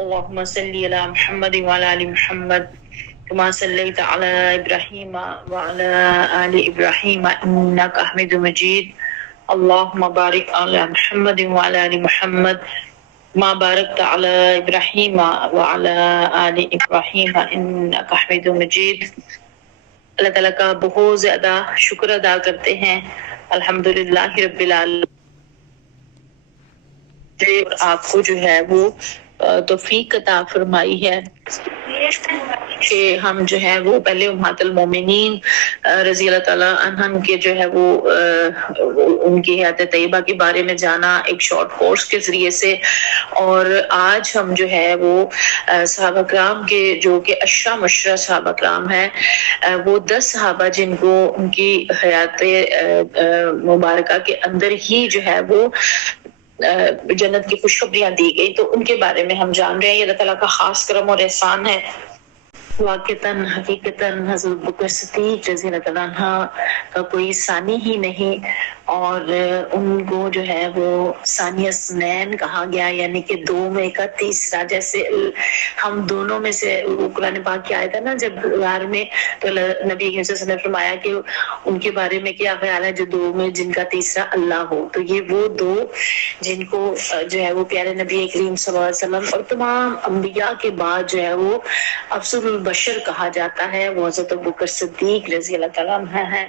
اللهم صل على محمد وعلى آل محمد كما صليت على إبراهيم وعلى آل إبراهيم إنك حميد مجيد. اللهم بارك على محمد وعلى آل محمد ما باركت على إبراهيم وعلى آل إبراهيم إنك حميد مجيد. اللہ تعالیٰ کا بہت زیادہ شکر ادا کرتے ہیں. الحمدللہ رب العالمین آپ کو جو ہے وہ توفیق عطا فرمائی ہے کہ ہم جو ہے وہ پہلے امہات المومنین رضی اللہ تعالیٰ عنہم کے جو ہے وہ ان کی حیات طیبہ کے بارے میں جانا ایک شارٹ کورس کے ذریعے سے، اور آج ہم جو ہے وہ صحابہ کرام کے جو کہ اشرا مشرا صحابہ کرام ہیں، وہ 10 صحابہ جن کو ان کی حیات مبارکہ کے اندر ہی جو ہے وہ جنت کی خوشخبریاں دی گئی، تو ان کے بارے میں ہم جان رہے ہیں. یہ اللہ تعالیٰ کا خاص کرم اور احسان ہے. واقعتاً حقیقتاً حضرت بکر صدیق رضی اللہ تعالیٰ عنہ کا کوئی ثانی ہی نہیں، اور ان کو جو ہے وہ ثانی اثنین کہا گیا، یعنی کہ دو میں کا تیسرا. جیسے ہم دونوں میں سے، وہ قرآن پاک کی آیت ہے نا جب غار میں، تو نبی صلی اللہ علیہ وسلم نے فرمایا کہ ان کے بارے میں کیا خیال ہے جو دو میں جن کا تیسرا اللہ ہو. تو یہ وہ دو جن کو جو ہے وہ پیارے نبی کریم صلی اللہ علیہ وسلم اور تمام انبیاء کے بعد جو ہے وہ افضل البشر کہا جاتا ہے، وہ حضرت ابوبکر صدیق رضی اللہ تعالیٰ عنہ ہیں.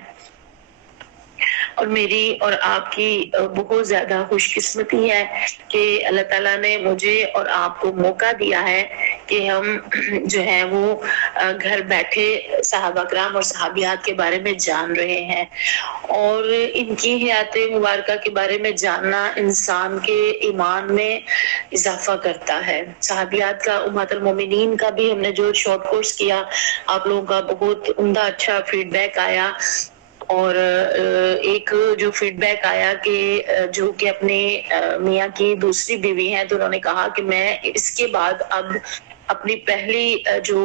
اور میری اور آپ کی بہت زیادہ خوش قسمتی ہے کہ اللہ تعالیٰ نے مجھے اور آپ کو موقع دیا ہے کہ ہم جو ہے وہ گھر بیٹھے صحابہ کرام اور صحابیات کے بارے میں جان رہے ہیں، اور ان کی حیات مبارکہ کے بارے میں جاننا انسان کے ایمان میں اضافہ کرتا ہے. صحابیات کا، امہات المومنین کا بھی ہم نے جو شارٹ کورس کیا، آپ لوگوں کا بہت عمدہ اچھا فیڈ بیک آیا، اور ایک جو فیڈ بیک آیا کہ جو کہ اپنے میاں کی دوسری بیوی ہیں، تو انہوں نے کہا کہ میں اس کے بعد اب اپنی پہلی جو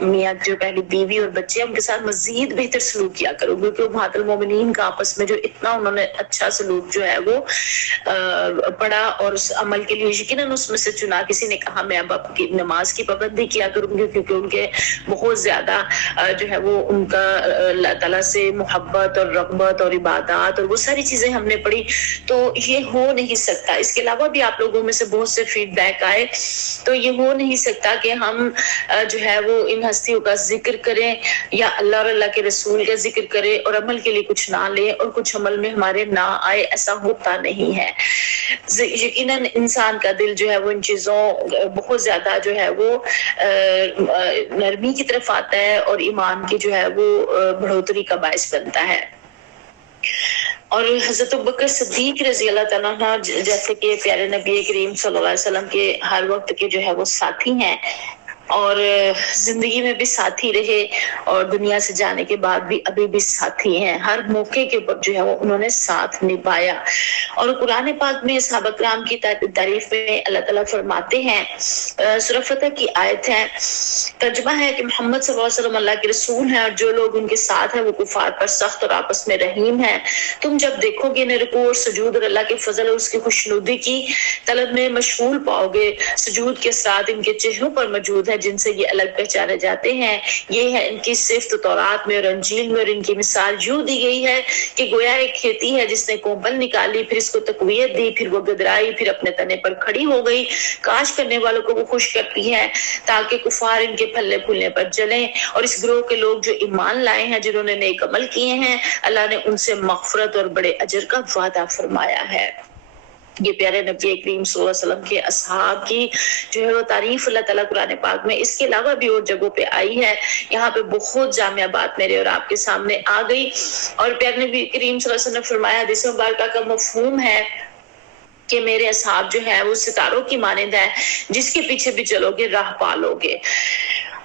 میاں جو پہلی بیوی اور بچے ہیں ان کے ساتھ مزید بہتر سلوک کیا کروں، کیونکہ امہات المومنین کا آپس میں جو اتنا انہوں نے اچھا سلوک جو ہے وہ پڑھا اور اس عمل کے لیے یقیناً اس میں سے چنا. کسی نے کہا میں اب آپ کی نماز کی پابندی کیا کروں گی، کیونکہ ان کے بہت زیادہ جو ہے وہ ان کا اللہ تعالیٰ سے محبت اور رغبت اور عبادات اور وہ ساری چیزیں ہم نے پڑھی. تو یہ ہو نہیں سکتا. اس کے علاوہ بھی آپ لوگوں میں سے بہت سے فیڈ بیک آئے، تو یہ ہو نہیں سکتا کہ ہم جو ہے وہ ان ہستیوں کا ذکر کریں یا اللہ اور اللہ کے رسول کا ذکر کریں اور عمل کے لیے کچھ نہ لیں اور کچھ عمل میں ہمارے نہ آئے. ایسا ہوتا نہیں ہے. یقیناً انسان کا دل جو ہے وہ ان چیزوں بہت زیادہ جو ہے وہ نرمی کی طرف آتا ہے اور ایمان کی جو ہے وہ بڑھوتری کا باعث بنتا ہے. اور حضرت ابوبکر صدیق رضی اللہ تعالیٰ عنہ جیسے کہ پیارے نبی کریم صلی اللہ علیہ وسلم کے ہر وقت کے جو ہے وہ ساتھی ہیں، اور زندگی میں بھی ساتھی رہے اور دنیا سے جانے کے بعد بھی ابھی بھی ساتھی ہیں. ہر موقع کے اوپر جو ہے وہ انہوں نے ساتھ نبھایا. اور قرآن پاک میں صحابہ کرام کی تعریف میں اللہ تعالیٰ فرماتے ہیں، سورہ فتح کی آیت ہے، ترجمہ ہے کہ محمد صلی اللہ علیہ وسلم اللہ کے رسول ہیں اور جو لوگ ان کے ساتھ ہیں وہ کفار پر سخت اور آپس میں رحیم ہیں. تم جب دیکھو گے انہیں رکوع اور سجود اور اللہ کے فضل اور اس کی خوشنودی کی طلب میں مشغول پاؤ گے. سجود کے ساتھ ان کے چہروں پر موجود ہے جن سے یہ الگ پہچانے جاتے ہیں. یہ ہے ان کی صفت تورات میں اور انجیل میں، اور ان کی مثال یوں دی گئی ہے کہ گویا ایک کھیتی ہے جس نے کومبل نکالی، پھر اس کو تقویت دی، پھر وہ گدرائی، پھر اپنے تنے پر کھڑی ہو گئی. کاش کرنے والوں کو وہ خوش کرتی ہے تاکہ کفار ان کے پھلنے پھولنے پر جلیں. اور اس گروہ کے لوگ جو ایمان لائے ہیں، جنہوں نے نیک عمل کیے ہیں، اللہ نے ان سے مغفرت اور بڑے اجر کا وعدہ فرمایا ہے. یہ پیارے نبی کریم صلی اللہ علیہ وسلم کے اصحاب کی جو ہے وہ تعریف اللہ تعالیٰ قرآن پاک میں اس کے علاوہ بھی اور جگہوں پہ آئی ہے. یہاں پہ بہت جامع بات میرے اور آپ کے سامنے آ گئی. اور پیارے نبی کریم صلی اللہ علیہ وسلم نے فرمایا، حدیث مبارکہ کا مفہوم ہے کہ میرے اصحاب جو ہے وہ ستاروں کی مانند ہے، جس کے پیچھے بھی چلو گے راہ پالو گے.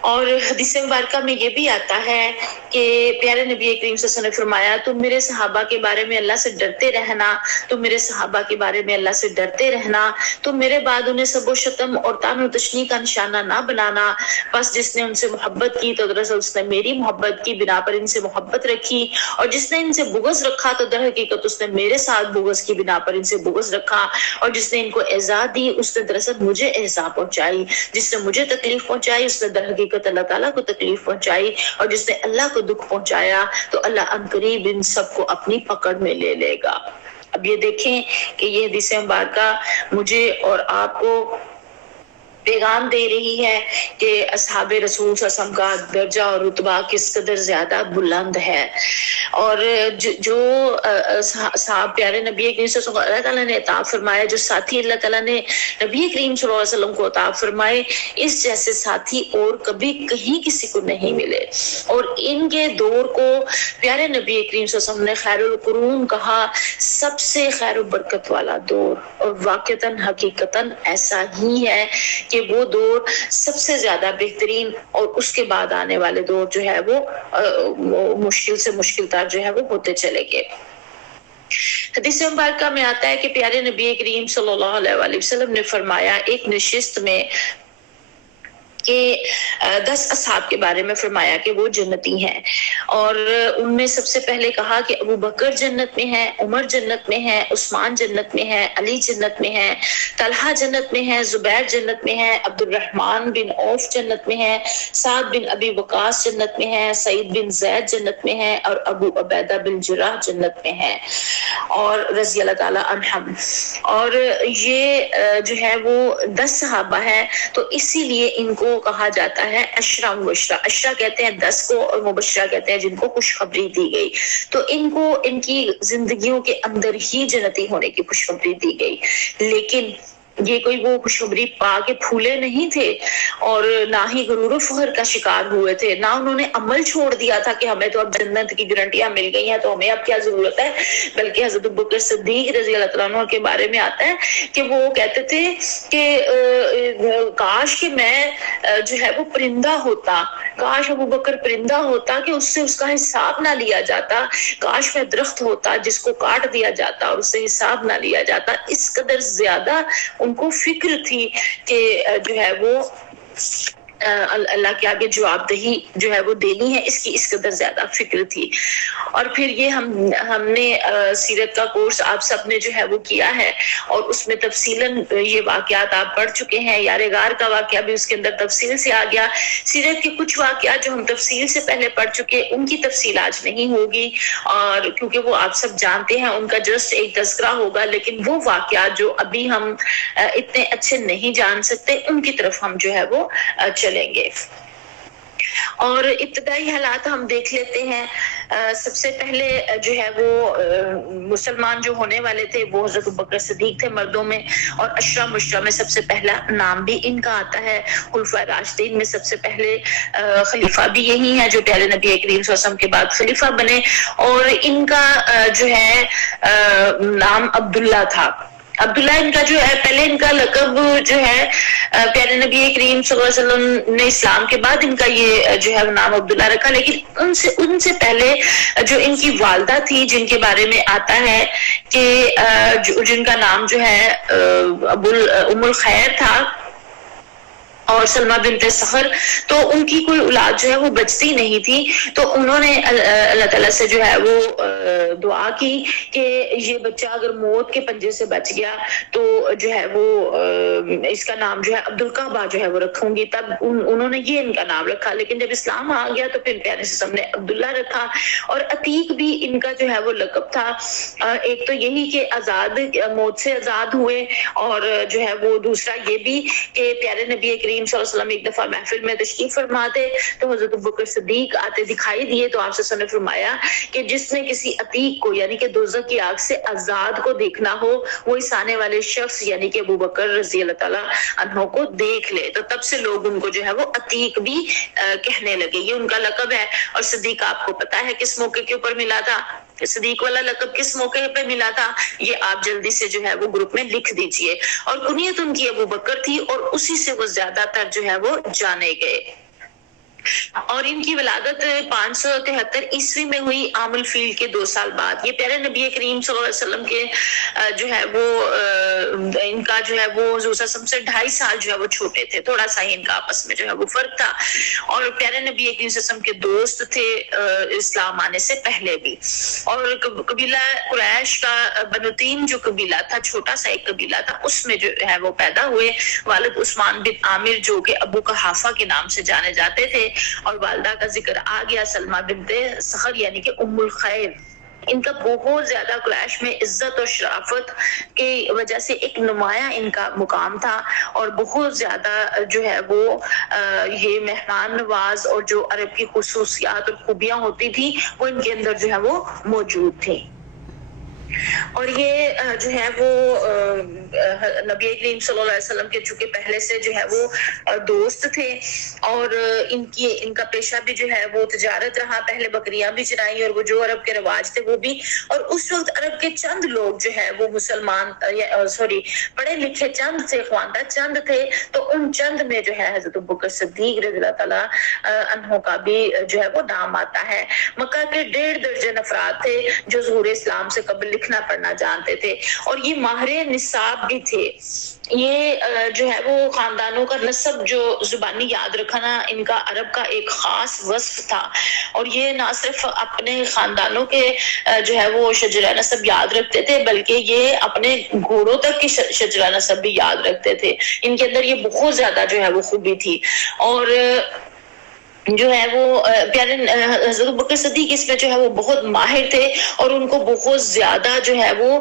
اور حدیث مبارکہ میں یہ بھی آتا ہے کہ پیارے نبی کریم صلی اللہ علیہ وسلم نے فرمایا تم میرے صحابہ کے بارے میں اللہ سے ڈرتے رہنا، تم میرے صحابہ کے بارے میں اللہ سے ڈرتے رہنا، تم میرے بعد انہیں سب و شتم اور طعن و تشنیع کا نشانہ نہ بنانا، بس جس نے ان سے محبت کی تو دراصل اس نے میری محبت کی بنا پر ان سے محبت رکھی، اور جس نے ان سے بغض رکھا تو در حقیقت اس نے میرے ساتھ بغض کی بنا پر ان سے بغض رکھا، اور جس نے ان کو ایذا دی اس نے دراصل مجھے ایذا پہنچائی، جس نے مجھے تکلیف پہنچائی اس نے در حقیقت اللہ تعالیٰ کو تکلیف پہنچائی، اور جس نے اللہ کو دکھ پہنچایا تو اللہ عنقریب ان سب کو اپنی پکڑ میں لے لے گا۔ اب یہ دیکھیں کہ یہ حدیث مبارکہ مجھے اور آپ کو پیغام دے رہی ہے کہ اصحاب رسول صلی اللہ علیہ وسلم کا درجہ اور رتبہ کس قدر زیادہ بلند ہے، اور جو صحاب پیارے نبی کریم صلی اللہ علیہ وسلم اللہ تعالیٰ نے عطا فرمایا، جو ساتھی اللہ تعالیٰ نے نبی کریم صلی اللہ علیہ وسلم کو عطا فرمائے، اس جیسے ساتھی اور کبھی کہیں کسی کو نہیں ملے، اور ان کے دور کو پیارے نبی کریم صلی اللہ علیہ وسلم نے خیر القرون کہا، سب سے خیر و برکت والا دور، اور واقعتاً حقیقتاً ایسا ہی ہے کہ وہ دور سب سے زیادہ بہترین، اور اس کے بعد آنے والے دور جو ہے وہ مشکل سے مشکل تر جو ہے وہ ہوتے چلے گئے۔ حدیث مبارکہ میں آتا ہے کہ پیارے نبی کریم صلی اللہ علیہ وآلہ وسلم نے فرمایا ایک نشست میں کہ 10 اصحاب کے بارے میں فرمایا کہ وہ جنتی ہیں، اور ان میں سب سے پہلے کہا کہ ابو بکر جنت میں ہے، عمر جنت میں ہے، عثمان جنت میں ہے، علی جنت میں ہے، طلحہ جنت میں ہے، زبیر جنت میں ہے، عبد الرحمن بن عوف جنت میں ہے، سعد بن ابی وقاص جنت میں ہے، سعید بن زید جنت میں ہے، اور ابو عبیدہ بن جراح جنت میں ہے، اور رضی اللہ تعالیٰ عنہم۔ اور یہ جو ہے وہ 10 صحابہ ہیں، تو اسی لیے ان کو کہا جاتا ہے عشرہ مبشرہ۔ عشرہ کہتے ہیں 10 کو، اور مبشرہ کہتے ہیں جن کو خوشخبری دی گئی، تو ان کو ان کی زندگیوں کے اندر ہی جنتی ہونے کی خوشخبری دی گئی، لیکن یہ کوئی وہ خوشخبری پا کے پھولے نہیں تھے، اور نہ ہی غرور و فخر کا شکار ہوئے تھے، نہ انہوں نے عمل چھوڑ دیا تھا کہ ہمیں تو اب جنت کی گارنٹیاں مل گئی ہیں تو ہمیں اب کیا ضرورت ہے، بلکہ حضرت ابوبکر صدیق رضی اللہ تعالیٰ عنہ کے بارے میں آتا ہے کہ وہ کہتے تھے کہ کاش کہ میں جو ہے وہ پرندہ ہوتا، کاش ابوبکر پرندہ ہوتا کہ اس سے اس کا حساب نہ لیا جاتا، کاش میں درخت ہوتا جس کو کاٹ دیا جاتا اور اس سے حساب نہ لیا جاتا۔ اس قدر زیادہ ان کو فکر تھی کہ جو ہے وہ اللہ کے آگے جواب دہی جو ہے وہ دینی ہے، اس کی اس قدر زیادہ فکر تھی۔ اور پھر یہ ہم نے سیرت کا کورس آپ سب نے جو ہے وہ کیا ہے، اور اس میں تفصیلاً یہ واقعات آپ پڑھ چکے ہیں، یار غار کا واقعہ بھی اس کے اندر تفصیل سے آ گیا، سیرت کے کچھ واقعات جو ہم تفصیل سے پہلے پڑھ چکے ان کی تفصیل آج نہیں ہوگی، اور کیونکہ وہ آپ سب جانتے ہیں ان کا جسٹ ایک تذکرہ ہوگا، لیکن وہ واقعات جو ابھی ہم اتنے اچھے نہیں جان سکتے ان کی طرف ہم جو ہے وہ چلیں گے۔ اور ابتدائی حالات ہم دیکھ لیتے ہیں۔ سب سے پہلے جو ہے وہ مسلمان جو ہونے والے تھے وہ حضرت ابوبکر صدیق تھے مردوں میں، اور عشرہ مبشرہ میں سب سے پہلا نام بھی ان کا آتا ہے، خلفائے راشدین میں سب سے پہلے خلیفہ بھی یہی ہے جو پیارے نبی کریم صلی اللہ علیہ وسلم کے بعد خلیفہ بنے، اور ان کا جو ہے نام عبداللہ تھا۔ عبداللہ ان کا جو ہے پہلے ان کا لقب جو ہے پیارے نبی کریم صلی اللہ علیہ وسلم نے اسلام کے بعد ان کا یہ جو ہے نام عبداللہ رکھا، لیکن ان سے پہلے جو ان کی والدہ تھی جن کے بارے میں آتا ہے کہ جن کا نام جو ہے ام الخیر تھا اور سلمہ بنت سخر، تو ان کی کوئی اولاد جو ہے وہ بچتی نہیں تھی، تو انہوں نے اللہ تعالیٰ سے جو ہے وہ دعا کی کہ یہ بچہ اگر موت کے پنجے سے بچ گیا تو جو ہے وہ اس کا نام جو ہے عبدالکعبہ جو ہے وہ رکھوں گی، تب انہوں نے یہ ان کا نام رکھا، لیکن جب اسلام آ گیا تو پھر پیارے سے سب نے عبداللہ رکھا۔ اور عتیق بھی ان کا جو ہے وہ لقب تھا، ایک تو یہی کہ آزاد، موت سے آزاد ہوئے، اور جو ہے وہ دوسرا یہ بھی کہ پیارے نبی کریم صلی اللہ علیہ وسلم ایک دفعہ محفل میں تشریف فرما تھے تو حضرت ابوبکر صدیق آتے دکھائی دیے، تو آپ سے نے فرمایا کہ جس نے کسی عتیق کو یعنی کہ دوزخ کی آگ سے آزاد کو دیکھنا ہو وہ اس آنے والے شخص یعنی کہ ابوبکر رضی اللہ تعالیٰ عنہ کو دیکھ لے، تو تب سے لوگ ان کو جو ہے وہ عتیق بھی کہنے لگے، یہ ان کا لقب ہے۔ اور صدیق آپ کو پتا ہے کس موقع کے اوپر ملا تھا، صدیق والا لقب کس موقع پہ ملا تھا، یہ آپ جلدی سے جو ہے وہ گروپ میں لکھ دیجئے۔ اور کنیت ان کی ابو بکر تھی، اور اسی سے وہ زیادہ تر جو ہے وہ جانے گئے۔ اور ان کی ولادت 573 میں ہوئی عام الفیل کے 2 سال بعد. یہ پیارے نبی کریم صلی اللہ علیہ وسلم کے جو ہے وہ ان کا جو ہے وہ حضور صلی اللہ علیہ وسلم سے 2.5 سال جو ہے وہ چھوٹے تھے. تھوڑا سا ہی ان کا آپس میں جو ہے وہ فرق تھا. اور پیارے نبی کریم صلی اللہ علیہ وسلم کے دوست تھے اسلام آنے سے پہلے بھی. اور قبیلہ قریش کا بنو تیم جو قبیلہ تھا، چھوٹا سا ایک قبیلہ تھا، اس میں جو ہے وہ پیدا ہوئے. والد عثمان بن عامر جو کہ ابو قحافہ کے نام سے جانے جاتے تھے، اور والدہ کا ذکر آ گیا سلمہ بنت صخر یعنی کہ ام الخیر. ان کا بہت زیادہ قریش میں عزت اور شرافت کی وجہ سے ایک نمایاں ان کا مقام تھا، اور بہت زیادہ جو ہے وہ یہ مہمان نواز اور جو عرب کی خصوصیات اور خوبیاں ہوتی تھی وہ ان کے اندر جو ہے وہ موجود تھی. اور یہ جو ہے وہ نبی کریم صلی اللہ علیہ وسلم کے چونکہ پہلے سے جو ہے وہ دوست تھے، اور ان کا پیشہ بھی جو ہے وہ تجارت رہا. پہلے بکریاں بھی چرائیں اور وہ جو عرب کے رواج تھے وہ بھی. اور اس وقت عرب کے چند لوگ جو ہے وہ مسلمان پڑھے لکھے چند تھے، خواندہ چند تھے. تو ان چند میں جو ہے حضرت ابوبکر صدیق رضی اللہ تعالیٰ عنہ کا بھی جو ہے وہ نام آتا ہے. مکہ کے 1.5 درجن افراد تھے جو ظہور اسلام سے قبل لکھنا پڑھنا جانتے تھے، اور یہ ماہر نصاب بھی تھے. یہ جو ہے وہ خاندانوں کا نسب جو زبانی یاد رکھنا ان کا عرب کا ایک خاص وصف تھا. اور یہ نہ صرف اپنے خاندانوں کے جو ہے وہ شجرہ نسب یاد رکھتے تھے، بلکہ یہ اپنے گھوڑوں تک کی شجرہ نسب بھی یاد رکھتے تھے. ان کے اندر یہ بہت زیادہ جو ہے وہ خوبی تھی. اور جو ہے وہ پیارے حضرت ابوبکر صدیق اس میں جو ہے وہ بہت ماہر تھے، اور ان کو بہت زیادہ جو ہے وہ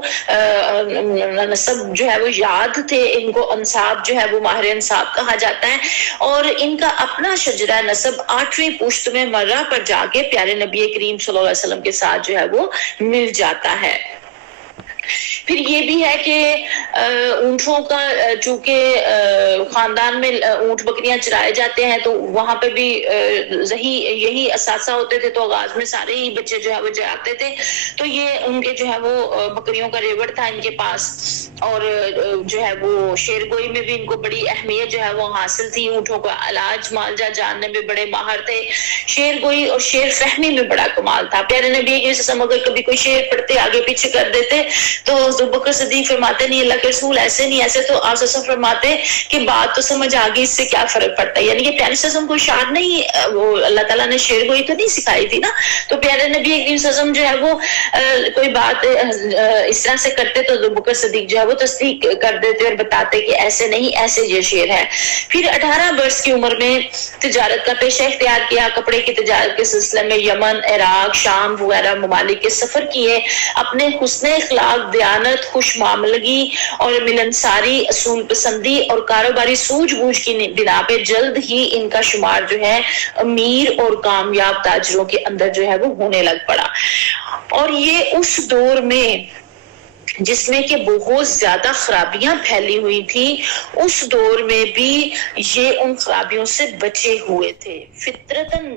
نسب جو ہے وہ یاد تھے. ان کو انساب جو ہے وہ ماہر انساب کہا جاتا ہے. اور ان کا اپنا شجرہ نسب 8ویں پشت میں مرہ پر جا کے پیارے نبی کریم صلی اللہ علیہ وسلم کے ساتھ جو ہے وہ مل جاتا ہے. پھر یہ بھی ہے کہ اونٹوں کا چونکہ خاندان میں اونٹ بکریاں چرائے جاتے ہیں، تو وہاں پہ بھی یہی اثاثہ ہوتے تھے. تو آغاز میں سارے ہی بچے جو ہے وہ جاتے تھے. تو یہ ان کے جو ہے وہ بکریوں کا ریوڑ تھا ان کے پاس. اور جو ہے وہ شیر گوئی میں بھی ان کو بڑی اہمیت جو ہے وہ حاصل تھی. اونٹوں کا علاج معالجہ جاننے میں بڑے ماہر تھے. شیر گوئی اور شیر فہمی میں بڑا کمال تھا. پیارے نبی کے وسلم اگر کبھی کوئی شیر پڑھتے آگے پیچھے کر دیتے تو ابوبکر صدیق فرماتے نہیں اللہ کے رسول ایسے نہیں ایسے. تو آپ وسلم فرماتے کہ بات تو سمجھ آ گئی، اس سے کیا فرق پڑتا ہے. یعنی کہ پیارے وسلم کو شاد نہیں، وہ اللہ تعالیٰ نے شیر گوئی تو نہیں سکھائی تھی نا. تو پیارے نبی وسلم جو ہے وہ کوئی بات اس طرح سے کرتے تو ابوبکر صدیق جو ہے وہ تصدیق کر دیتے اور بتاتے کہ ایسے نہیں، ایسے یہ شیر ہے. پھر 18 برس کی عمر میں تجارت کا پیشہ اختیار کیا. کپڑے کی تجارت کے سلسلے میں یمن، عراق، شام وغیرہ ممالک کے سفر کیے. اپنے حسن اخلاق، دیانت، خوش معاملگی اور ملنساری، اصول پسندی اور کاروباری سوجھ بوجھ کی بنا پہ جلد ہی ان کا شمار جو ہے امیر اور کامیاب تاجروں کے اندر جو ہے وہ ہونے لگ پڑا. اور یہ اس دور میں جس میں کہ بہت زیادہ خرابیاں پھیلی ہوئی تھی، اس دور میں بھی یہ ان خرابیوں سے بچے ہوئے تھے. فطرتاً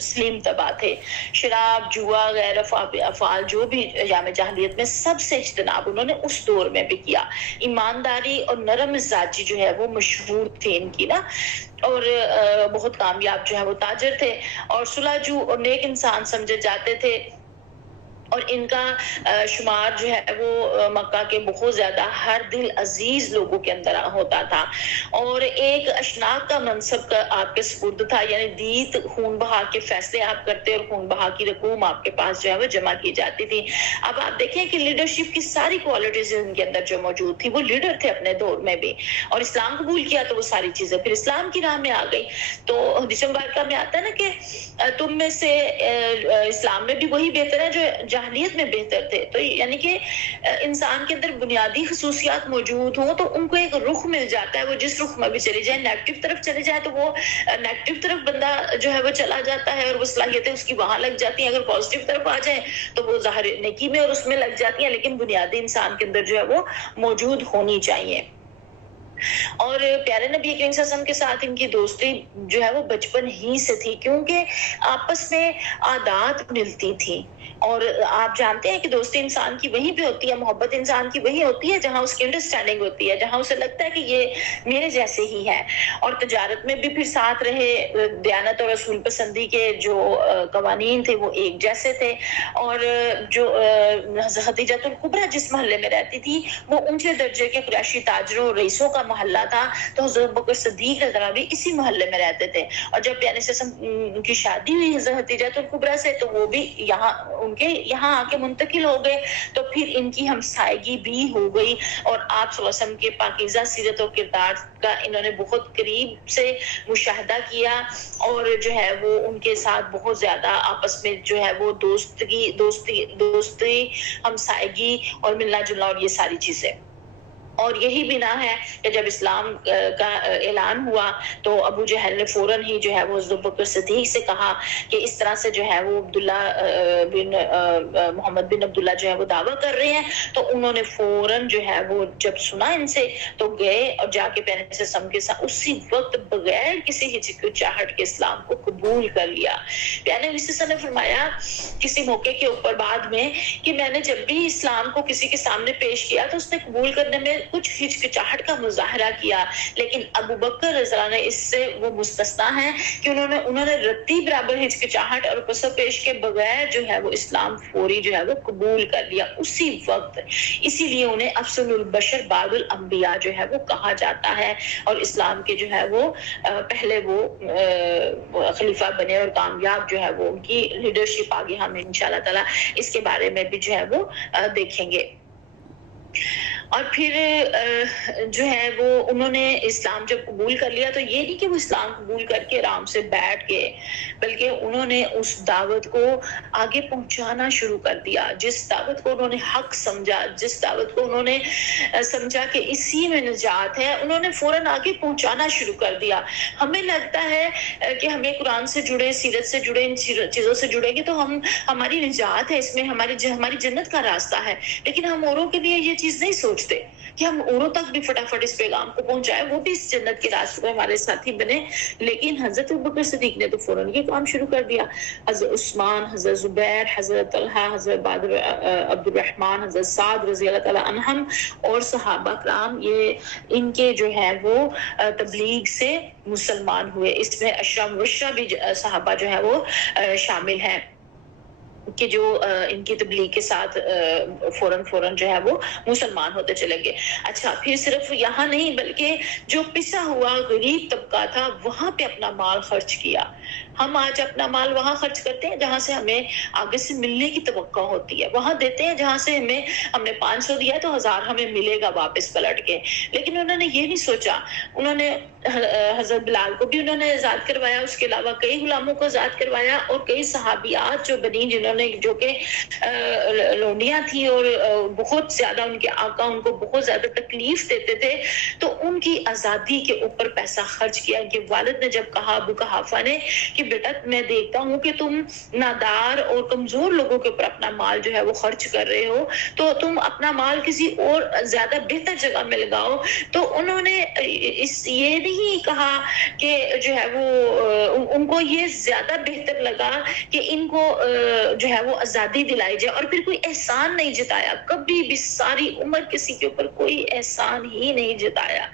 سلیم طبع تھے. شراب، جوا، غیر افعال جو بھی ایام جاہلیت میں سب سے اجتناب انہوں نے اس دور میں بھی کیا. ایمانداری اور نرم مزاجی جو ہے وہ مشہور تھے ان کی نا. اور بہت کامیاب جو ہے وہ تاجر تھے، اور سلاجو اور نیک انسان سمجھے جاتے تھے. اور ان کا شمار جو ہے وہ مکہ کے بہت زیادہ ہر دل عزیز لوگوں کے اندر ہوتا تھا. اور ایک اشناق کا منصب کا آپ کے سپرد تھا، یعنی دیت خون بہا کے فیصلے آپ کرتے اور خون بہا کی رقوم آپ کے پاس جو ہے وہ جمع کی جاتی تھی. اب آپ دیکھیں کہ لیڈرشپ کی ساری کوالٹیز ان کے اندر جو موجود تھی، وہ لیڈر تھے اپنے دور میں بھی. اور اسلام قبول کیا تو وہ ساری چیزیں پھر اسلام کی راہ میں آ گئی. تو حدیث مبارکہ میں آتا ہے نا کہ تم میں سے اسلام میں بھی وہی بہتر ہے جو جاہلیت میں بہتر تھے. تو یعنی کہ انسان کے اندر بنیادی خصوصیات موجود ہوں تو ان کو ایک رخ مل جاتا ہے. وہ جس رخ میں بھی چلے جائے، نیگیٹو طرف چلے جائے تو وہ نیگیٹو طرف بندہ جو ہے وہ چلا جاتا ہے اور وہ صلاحیتیں اس کی وہاں لگ جاتی ہیں. اگر پازیٹیو طرف آ جائیں تو وہ ظاہر نیکی میں اور اس میں لگ جاتی ہیں. لیکن بنیادی انسان کے اندر جو ہے وہ موجود ہونی چاہیے. اور پیارے نبی کریم صلی اللہ علیہ وسلم کے ساتھ ان کی دوستی جو ہے وہ بچپن ہی سے تھی، کیونکہ آپس میں عادات ملتی تھی. اور آپ جانتے ہیں کہ دوستی انسان کی وہیں پہ ہوتی ہے، محبت انسان کی وہی ہوتی ہے جہاں اس کی انڈرسٹینڈنگ ہوتی ہے، جہاں اسے لگتا ہے کہ یہ میرے جیسے ہی ہے. اور تجارت میں بھی پھر ساتھ رہے، دیانت اور رسول پسندی کے جو قوانین تھے وہ ایک جیسے تھے. اور جو خدیجہ الکبریٰ جس محلے میں رہتی تھی وہ اونچے درجے کے قریشی تاجروں اور رئیسوں کا محلہ تھا، تو حضرت بکر صدیق رضی اللہ عنہ بھی اسی محلے میں رہتے تھے. اور جب پیارے ان کی شادی ہوئی حضرت خدیجہ الکبریٰ سے تو وہ بھی یہاں آ کے منتقل ہو گئے، تو پھر ان کی ہمسائیگی بھی ہو گئی. اور آپ صلی اللہ علیہ وسلم کے پاکیزہ سیرت اور کردار کا انہوں نے بہت قریب سے مشاہدہ کیا، اور جو ہے وہ ان کے ساتھ بہت زیادہ آپس میں جو ہے وہ دوستی ہمسائیگی اور ملنا جلنا اور یہ ساری چیزیں. اور یہی بنا ہے کہ جب اسلام کا اعلان ہوا تو ابو جہل نے فوراً ہی جو ہے وہ حضرت بکر صدیق سے کہا کہ اس طرح سے جو ہے وہ محمد بن عبداللہ جو ہے وہ دعویٰ کر رہے ہیں. تو انہوں نے فوراً جو ہے وہ جب سنا ان سے تو گئے اور جا کے پیارے نبی صلی اللہ علیہ وسلم کے ساتھ اسی وقت بغیر کسی ہچکچاہٹ کے اسلام کو قبول کر لیا. پیارے نبی صلی اللہ علیہ وسلم نے فرمایا کسی موقع کے اوپر بعد میں کہ میں نے جب بھی اسلام کو کسی کے سامنے پیش کیا تو اس نے قبول کرنے میں کچھ ہچکچاہٹ کا مظاہرہ کیا، لیکن ابو بکر رضی اللہ عنہ اس سے وہ مستثنا ہے کہ انہوں نے رتی برابر ہچکچاہٹ اور پسو پیش کے بغیر جو ہے وہ اسلام فوری جو ہے وہ قبول کر لیا اسی وقت. اسی لیے انہیں افضل البشر بعد الانبیاء جو ہے وہ کہا جاتا ہے، اور اسلام کے جو ہے وہ پہلے وہ خلیفہ بنے اور کامیاب جو ہے وہ ان کی لیڈرشپ آگے ہم انشاءاللہ تعالی اس کے بارے میں بھی جو ہے وہ دیکھیں گے. اور پھر جو ہے وہ انہوں نے اسلام جب قبول کر لیا تو یہ نہیں کہ وہ اسلام قبول کر کے آرام سے بیٹھ گئے، بلکہ انہوں نے اس دعوت کو آگے پہنچانا شروع کر دیا. جس دعوت کو انہوں نے حق سمجھا، جس دعوت کو انہوں نے سمجھا کہ اسی میں نجات ہے، انہوں نے فوراً آگے پہنچانا شروع کر دیا. ہمیں لگتا ہے کہ ہمیں قرآن سے جڑے، سیرت سے جڑے، ان چیزوں سے جڑیں گے تو ہماری نجات ہے، اس میں ہماری جنت کا راستہ ہے. لیکن ہم اوروں کے لیے یہ چیز نہیں سوچتے کہ ہم اوروں تک بھی فٹافٹ اس پیغام کو پہنچائے، وہ بھی اس جنت کے راستے میں ہمارے ساتھی بنے. لیکن حضرت ابوبکر صدیق نے تو فوراً یہ کام شروع کر دیا. حضرت عثمان، حضرت زبیر، حضرت طلحہ، حضرت عبد الرحمن، حضرت سعد رضی اللہ تعالی عنہم اور صحابہ کرام ان کے جو ہے وہ تبلیغ سے مسلمان ہوئے. اس میں اشرا مبشرہ بھی صحابہ جو ہے وہ شامل ہیں کہ جو ان کی تبلیغ کے ساتھ فوراً جو ہے وہ مسلمان ہوتے چلے گئے. اچھا، پھر صرف یہاں نہیں بلکہ جو پسا ہوا غریب طبقہ تھا وہاں پہ اپنا مال خرچ کیا. ہم آج اپنا مال وہاں خرچ کرتے ہیں جہاں سے ہمیں آگے سے ملنے کی توقع ہوتی ہے، وہاں دیتے ہیں جہاں سے ہم نے 500 دیا تو 1000 ہمیں ملے گا واپس پلٹ کے. لیکن انہوں نے یہ نہیں سوچا. انہوں نے حضرت بلال کو بھی انہوں نے آزاد کروایا، اس کے علاوہ کئی غلاموں کو آزاد کروایا، اور کئی صحابیات جو بنی جو کہ لونڈیاں تھیں اور بہت زیادہ ان کے آقا ان کو بہت زیادہ تکلیف دیتے تھے، تو ان کی آزادی کے اوپر پیسہ خرچ کیا. ان کے والد نے جب کہا، ابو قحافہ نے، کہ بیٹا میں دیکھتا ہوں کہ تم نادار اور کمزور لوگوں کے اوپر اپنا مال جو ہے وہ خرچ کر رہے ہو، تو تم اپنا مال کسی اور زیادہ بہتر جگہ میں لگاؤ. تو انہوں نے یہ نہیں کہا کہ جو ہے وہ ان کو یہ زیادہ بہتر لگا کہ ان کو جو ہے وہ آزادی دلائی جائے، اور پھر کوئی احسان نہیں جتایا. کبھی بھی ساری عمر کسی کے اوپر کوئی احسان ہی نہیں جتایا.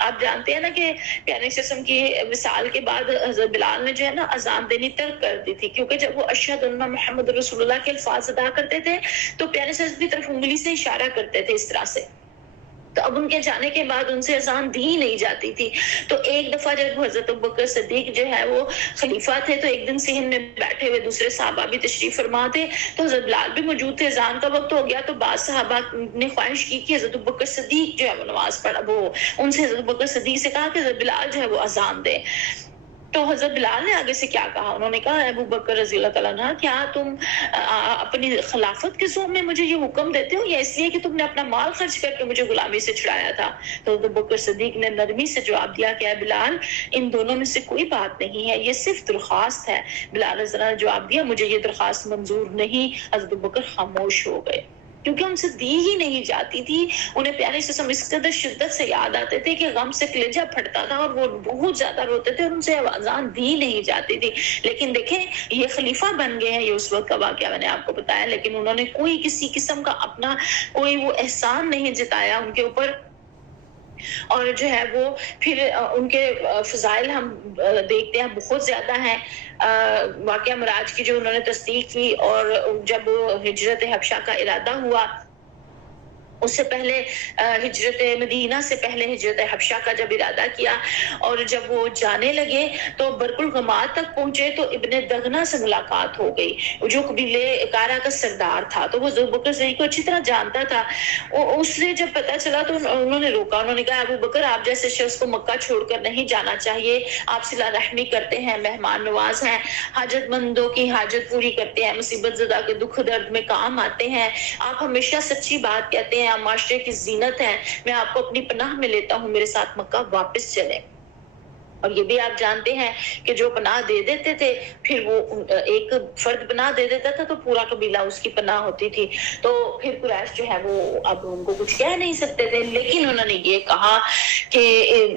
آپ جانتے ہیں نا کہ پیارے قسم کی وصال کے بعد حضرت بلال نے جو ہے نا اذان دینی ترک کر دی تھی، کیونکہ جب وہ اشہد ان محمد رسول اللہ کے الفاظ ادا کرتے تھے تو پیارے سے کی طرف انگلی سے اشارہ کرتے تھے اس طرح سے. تو اب ان کے جانے کے بعد ان سے اذان دی نہیں جاتی تھی. تو ایک دفعہ جب حضرت ابوبکر صدیق جو ہے وہ خلیفہ تھے تو ایک دن صحن میں بیٹھے ہوئے دوسرے صحابہ بھی تشریف فرما تھے، تو حضرت بلال بھی موجود تھے. اذان کا وقت ہو گیا تو بعض صحابہ نے خواہش کی کہ حضرت ابوبکر صدیق جو ہے وہ نماز پڑھ، وہ ان سے حضرت ابوبکر صدیق سے کہا کہ حضرت بلال جو ہے وہ اذان دے. تو حضرت بلال نے آگے سے کیا کہا، انہوں نے کہا ابو بکر رضی اللہ تعالیٰ عنہ، کیا تم اپنی خلافت کے ذوق میں مجھے یہ حکم دیتے ہو یا اس لیے کہ تم نے اپنا مال خرچ کر کے مجھے غلامی سے چھڑایا تھا؟ تو ابو بکر صدیق نے نرمی سے جواب دیا کہ اے بلال، ان دونوں میں سے کوئی بات نہیں ہے، یہ صرف درخواست ہے. بلال رضی اللہ عنہ نے جواب دیا مجھے یہ درخواست منظور نہیں. حضرت ابو بکر خاموش ہو گئے. کیونکہ ان سے دی ہی نہیں جاتی تھی. انہیں پیارے سے اس قدر شدت سے یاد آتے تھے کہ غم سے کلیجہ پھٹتا تھا اور وہ بہت زیادہ روتے تھے اور ان سے آوازان دی نہیں جاتی تھی. لیکن دیکھیں یہ خلیفہ بن گئے ہیں, یہ اس وقت کا واقعہ میں نے آپ کو بتایا, لیکن انہوں نے کوئی کسی قسم کا اپنا کوئی وہ احسان نہیں جتایا ان کے اوپر. اور جو ہے وہ پھر ان کے فضائل ہم دیکھتے ہیں بہت زیادہ ہیں. واقعہ معراج کی جو انہوں نے تصدیق کی, اور جب ہجرت حبشہ کا ارادہ ہوا, اس سے پہلے ہجرت مدینہ سے پہلے ہجرت حبشہ کا جب ارادہ کیا, اور جب وہ جانے لگے تو برق الغماد تک پہنچے تو ابن دغنہ سے ملاقات ہو گئی, جو قبیلے کارا کا سردار تھا. تو وہ ابوبکر صدیق کو اچھی طرح جانتا تھا. اس نے جب پتہ چلا تو انہوں نے روکا, انہوں نے کہا ابوبکر آپ جیسے شخص کو مکہ چھوڑ کر نہیں جانا چاہیے, آپ صلہ رحمی کرتے ہیں, مہمان نواز ہیں, حاجت مندوں کی حاجت پوری کرتے ہیں, مصیبت زدہ کے دکھ درد میں کام آتے ہیں, آپ ہمیشہ سچی بات کہتے ہیں, آپ معاشرے کی زینت ہیں, میں آپ کو اپنی پناہ میں لیتا ہوں, میرے ساتھ مکہ واپس چلیں. اور یہ بھی آپ جانتے ہیں کہ جو پناہ دے دیتے تھے پھر وہ ایک فرد پناہ دے دیتا تھا تو پورا قبیلہ اس کی پناہ ہوتی تھی. تو پھر قریش جو ہے وہ اب ان کو کچھ کہہ نہیں سکتے تھے, لیکن انہوں نے یہ کہا کہ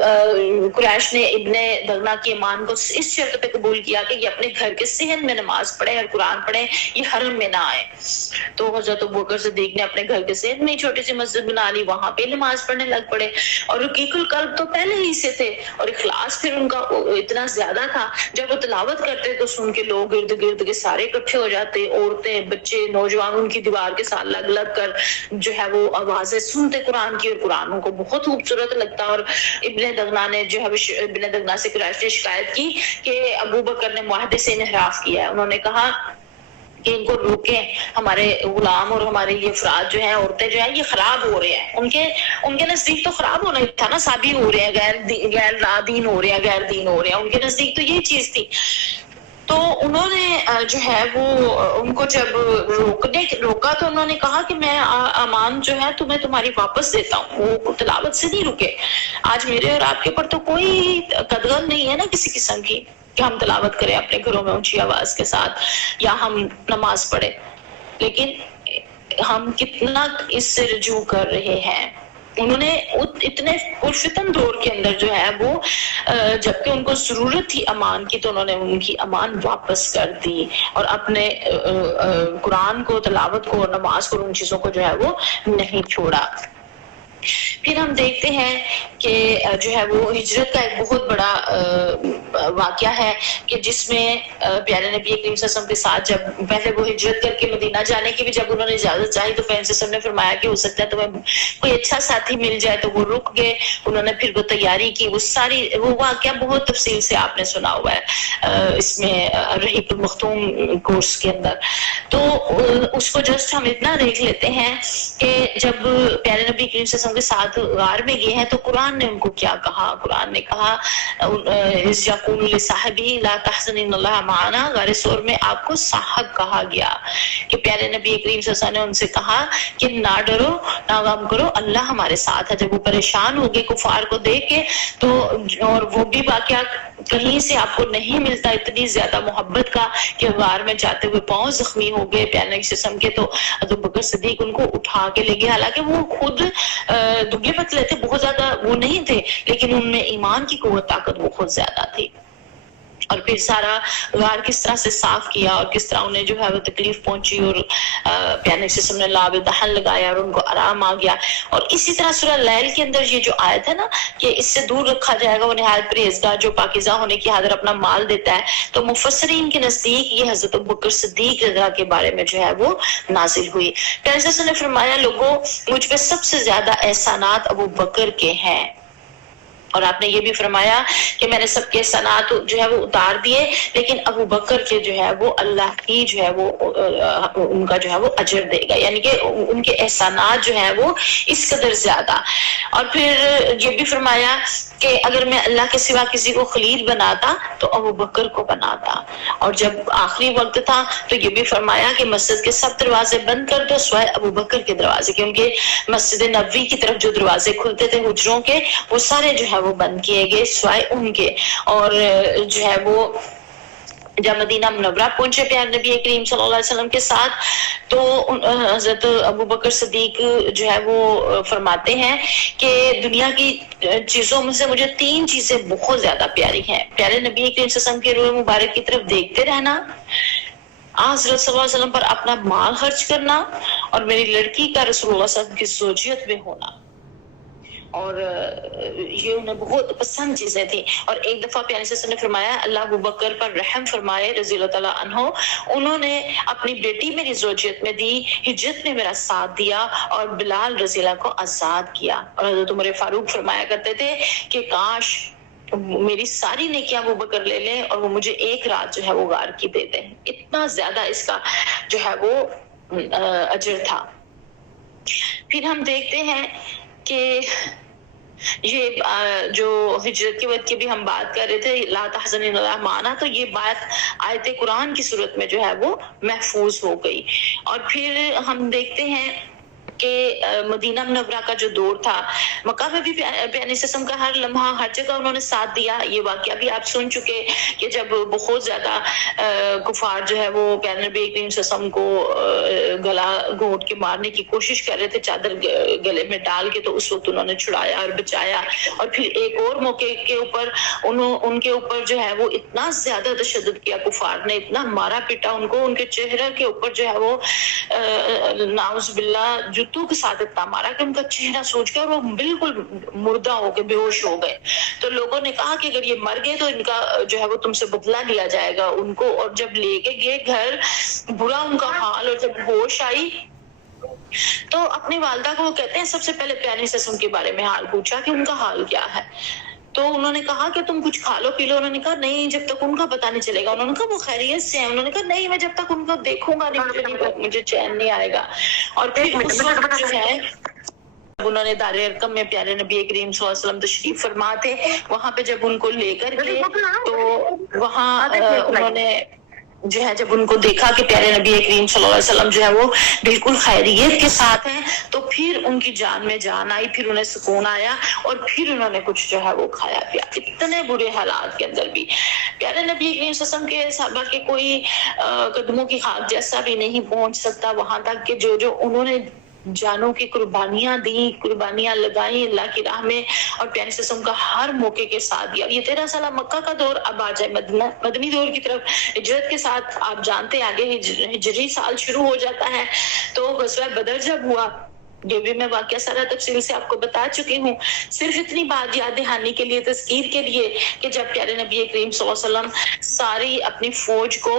قریش نے ابن دغنہ کی ایمان کو اس شرط پہ قبول کیا کہ یہ اپنے گھر کے صحن میں نماز پڑھے اور قرآن پڑھے, یہ حرم میں نہ آئے. تو حضرت ابوبکر صدیق نے اپنے گھر کے صحن میں چھوٹی سی مسجد بنا لی, وہاں پہ نماز پڑھنے لگ پڑے. اور رقیق القلب تو پہلے ہی سے تھے, اور اخلاص پھر ان کا اتنا زیادہ تھا, جب وہ تلاوت کرتے تو سن کے لوگ ارد گرد کے سارے اکٹھے ہو جاتے, عورتیں بچے نوجوان ان کی دیوار کے ساتھ لگ لگ کر جو ہے وہ آوازیں سنتے قرآن کی, اور قرآن ان کو بہت خوبصورت لگتا. اور ابن دغنہ نے جو ہے ابن دغنہ سے قریش نے شکایت کی کہ ابوبکر نے معاہدے سے انحراف کیا ہے. انہوں نے کہا کہ ان کو روکیں, ہمارے غلام اور ہمارے یہ افراد جو ہیں, عورتیں جو ہیں, یہ خراب ہو رہے ہیں. ان کے نزدیک تو خراب ہونا تھا نا, سابی ہو رہے ہیں, غیر دین ہو رہے ہیں, غیر دین ہو رہے ہیں, ان کے نزدیک تو یہی چیز تھی. تو انہوں نے جو ہے وہ ان کو جب روکا تو انہوں نے کہا کہ میں امان جو ہے تمہیں تمہاری واپس دیتا ہوں. وہ تلاوت سے نہیں رکے. آج میرے اور آپ کے پر تو کوئی قدغن نہیں ہے نا کسی قسم کی کہ ہم تلاوت کریں اپنے گھروں میں اونچی آواز کے ساتھ, یا ہم نماز پڑھیں, لیکن ہم کتنا اس سے رجوع کر رہے ہیں. انہوں نے اتنے پرفتن دور کے اندر جو ہے وہ جبکہ ان کو ضرورت تھی امان کی, تو انہوں نے ان کی امان واپس کر دی, اور اپنے قرآن کو, تلاوت کو, نماز کو, ان چیزوں کو جو ہے وہ نہیں چھوڑا. پھر ہم دیکھتے ہیں کہ جو ہے وہ ہجرت کا ایک بہت بڑا واقعہ ہے کہ جس میں پیارے نبی کریم صلی اللہ علیہ وسلم کے ساتھ جب پہلے وہ ہجرت کر کے مدینہ جانے کی بھی جب انہوں نے اجازت چاہی تو پیغمبر صلی اللہ علیہ وسلم نے فرمایا کہ ہو سکتا ہے تمہیں کوئی اچھا ساتھی مل جائے, تو وہ رک گئے. انہوں نے پھر وہ تیاری کی, وہ واقعہ بہت تفصیل سے آپ نے سنا ہوا ہے اس میں رحیق المختوم کورس کے اندر. تو اس کو جسٹ ہم اتنا دیکھ لیتے ہیں کہ جب پیارے نبی کریم صلی اللہ علیہ وسلم کے ساتھ غار میں گئے ہیں تو قرآن نے ان کو کیا کہا. قرآن نے کہا اذ یقول لصاحبہ لا تحزن ان اللہ معنا, غار ثور میں آپ کو صاحب کہا گیا کہ پیارے نبی کریم صلی اللہ علیہ وسلم نے ان سے کہا کہ نہ ڈرو نہ غم کرو, اللہ ہمارے ساتھ ہے. جب وہ پریشان ہو گئے کفار کو دیکھ کے, تو اور وہ بھی واقعہ کہیں سے آپ کو نہیں ملتا اتنی زیادہ محبت کا کہ غار میں جاتے ہوئے پاؤں زخمی ہو گئے پیارے نبی صلی اللہ علیہ وسلم کے, تو ابوبکر صدیق ان کو اٹھا کے لے گئے. حالانکہ وہ خود دبلے پتلے تھے, بہت زیادہ وہ نہیں تھے, لیکن ان میں ایمان کی قوت طاقت بہت زیادہ تھی. اور پھر سارا غار کس طرح سے صاف کیا اور کس طرح انہیں جو ہے وہ تکلیف پہنچی, اور پیارے نبی نے لاب دہن لگایا اور ان کو آرام آ گیا. اور اسی طرح سورہ لیل کے اندر یہ جو آیت ہے نا کہ اس سے دور رکھا جائے گا وہ نہایت پرہیزگار جو پاکیزہ ہونے کی حاضر اپنا مال دیتا ہے, تو مفسرین کے نزدیک یہ حضرت ابوبکر صدیق رضی اللہ کے بارے میں جو ہے وہ نازل ہوئی. پیغمبر نے فرمایا لوگوں مجھ پہ سب سے زیادہ احسانات ابوبکر کے ہیں, اور آپ نے یہ بھی فرمایا کہ میں نے سب کے احسانات جو ہے وہ اتار دیے, لیکن ابوبکر کے جو ہے وہ اللہ کی جو ہے وہ ان کا جو ہے وہ اجر دے گا, یعنی کہ ان کے احسانات جو ہے وہ اس قدر زیادہ. اور پھر یہ بھی فرمایا کہ اگر میں اللہ کے سوا کسی کو خلیل بناتا تو ابوبکر کو بناتا. اور جب آخری وقت تھا تو یہ بھی فرمایا کہ مسجد کے سب دروازے بند کر دو سوائے ابوبکر کے دروازے, کیونکہ مسجد نبوی کی طرف جو دروازے کھلتے تھے حجروں کے وہ سارے جو ہے وہ بند کیے گئے سوائے ان کے. اور جو ہے وہ جب مدینہ منورہ پہنچے پیارے نبی کریم صلی اللہ علیہ وسلم کے ساتھ، تو حضرت ابو بکر صدیق جو ہے وہ فرماتے ہیں کہ دنیا کی چیزوں میں سے مجھے 3 چیزیں بہت زیادہ پیاری ہیں، پیارے نبی کریم صلی اللہ علیہ وسلم کے روح مبارک کی طرف دیکھتے رہنا، حضرت صلی اللہ علیہ وسلم پر اپنا مال خرچ کرنا، اور میری لڑکی کا رسول اللہ صلی اللہ علیہ وسلم کی زوجیت میں ہونا۔ اور یہ انہیں بہت پسند چیزیں تھیں۔ اور ایک دفعہ پیارے صلی اللہ علیہ وسلم نے فرمایا اللہ ابو بکر پر رحم فرمائے رضی اللہ تعالیٰ عنہ، انہوں نے اپنی بیٹی میری زوجیت میں دی، ہجرت میں میرا ساتھ دیا، اور بلال رضی اللہ کو آزاد کیا۔ اور حضرت عمر فاروق فرمایا کرتے تھے کہ کاش میری ساری نیکیاں ابو بکر لے لیں اور وہ مجھے ایک رات جو ہے وہ غار کی دے دیں، اتنا زیادہ اس کا جو ہے وہ اجر تھا۔ پھر ہم دیکھتے ہیں کہ یہ جو ہجرت کے وقت کی بھی ہم بات کر رہے تھے، لا تحزن ان اللہ معنا، تو یہ بات آیت قرآن کی صورت میں جو ہے وہ محفوظ ہو گئی۔ اور پھر ہم دیکھتے ہیں کہ مدینہ منورہ کا جو دور تھا، مکہ میں بھی پیارے قسم کا ہر لمحہ ہر جگہ انہوں نے ساتھ دیا۔ یہ واقعہ بھی آپ سن چکے کہ جب بہت زیادہ کفار جو ہے وہ پیارے نبی کریم صلی اللہ علیہ وسلم کو گلا گھونٹ کے مارنے کی کوشش کر رہے تھے چادر گلے میں ڈال کے، تو اس وقت انہوں نے چھڑایا اور بچایا۔ اور پھر ایک اور موقع کے اوپر ان کے اوپر جو ہے وہ اتنا زیادہ تشدد کیا کفار نے، اتنا مارا پیٹا ان کو، ان کے چہرے کے اوپر جو ہے وہ نعوذ باللہ جوتوں کے ساتھ اتنا مارا کہ ان کا چہرہ سوچ کر وہ بالکل مردہ ہو کے بے ہوش ہو گئے۔ تو لوگوں نے کہا کہ اگر یہ مر گئے تو ان کا جو ہے وہ تم سے بدلہ لیا جائے گا ان کو۔ اور جب لے کے گئے گھر، برا ان کا حال، اور جب ہوش آئی تو اپنی والدہ کو وہ کہتے ہیں سب سے پہلے پیاری سسم کے بارے میں حال پوچھا کہ ان کا حال کیا ہے۔ تو انہوں نے کہا کہ تم کچھ کھا لو پی لو۔ انہوں نے کہا نہیں، جب تک ان کا پتہ نہیں چلے گا۔ انہوں نے کہا وہ خیریت سے ہیں۔ انہوں نے کہا نہیں، میں جب تک ان کو دیکھوں گا نہیں مجھے چین نہیں آئے گا۔ اور پھر اس وقت جو ہے انہوں نے دار ارقم میں پیارے نبی کریم صلی اللہ علیہ وسلم تشریف فرما تھے، وہاں پہ جب ان کو لے کر گئے تو وہاں انہوں نے جو ہے جب ان کو دیکھا کہ پیارے نبی کریم صلی اللہ علیہ وسلم جو ہے وہ بالکل خیریت کے ساتھ ہیں، تو پھر ان کی جان میں جان آئی، پھر انہیں سکون آیا، اور پھر انہوں نے کچھ جو ہے وہ کھایا پیا۔ اتنے برے حالات کے اندر بھی پیارے نبی کریم صلی اللہ علیہ وسلم کے صحابہ کے کوئی قدموں کی خاک جیسا بھی نہیں پہنچ سکتا وہاں تک کہ جو انہوں نے جانوں کی قربانیاں دی، قربانیاں لگائیں اللہ کی راہ میں، اور پیارے قسم کا ہر موقع کے ساتھ دیا۔ یہ 13 سالہ مکہ کا دور، اب آ جائے مدنی دور کی طرف، ہجرت کے ساتھ آپ جانتے ہیں آگے ہجری سال شروع ہو جاتا ہے۔ تو غزوہ بدر جب ہوا، یہ بھی میں واقعہ سارا تفصیل سے آپ کو بتا چکی ہوں، صرف اتنی بات یاد دہانی کے لیے، تذکیر کے لیے، کہ جب پیارے نبی کریم صلی اللہ علیہ وسلم ساری اپنی فوج کو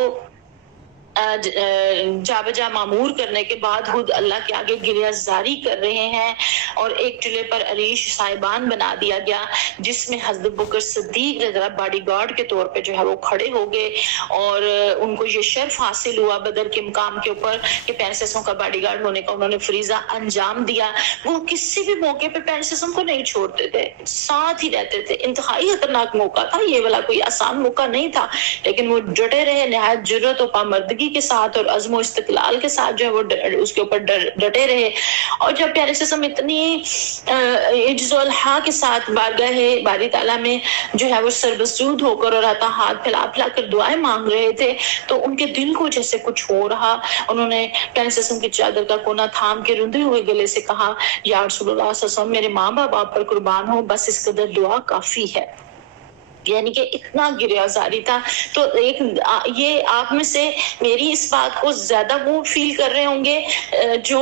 جا بجا معمور کرنے کے بعد خود اللہ کے آگے گریہ زاری کر رہے ہیں، اور ایک ٹلے پر عریش صاحبان بنا دیا گیا جس میں حضرت بکر صدیق باڈی گارڈ کے طور پہ جو ہے وہ کھڑے ہو گئے، اور ان کو یہ شرف حاصل ہوا بدر کے مقام کے اوپر کہ پیرسوں کا باڈی گارڈ ہونے کا انہوں نے فریضہ انجام دیا۔ وہ کسی بھی موقع پہ پیرسوں کو نہیں چھوڑتے تھے، ساتھ ہی رہتے تھے۔ انتہائی خطرناک موقع تھا یہ والا، کوئی آسان موقع نہیں تھا، لیکن وہ ڈٹے رہے نہایت جرأت و پامردگی کے ساتھ اور عزم و استقلال کے ساتھ جو ہے وہ اس کے اوپر ڈٹے رہے۔ اور جب پیارے قسم اتنی عجز و الحا کے ساتھ بارگاہ باری تعالیٰ میں جو ہے وہ سربسود ہو کر اور ہاتھ پھیلا پھیلا کر دعائیں مانگ رہے تھے، تو ان کے دل کو جیسے کچھ ہو رہا۔ انہوں نے پیارے قسم کی چادر کا کونا تھام کے رندے ہوئے گلے سے کہا یا رسول اللہ صلی اللہ علیہ وسلم، میرے ماں باپ آپ پر قربان ہو، بس اس قدر دعا کافی ہے۔ یعنی کہ اتنا گریہ زاری تھا۔ تو ایک یہ آپ میں سے میری اس بات کو زیادہ وہ فیل کر رہے ہوں گے جو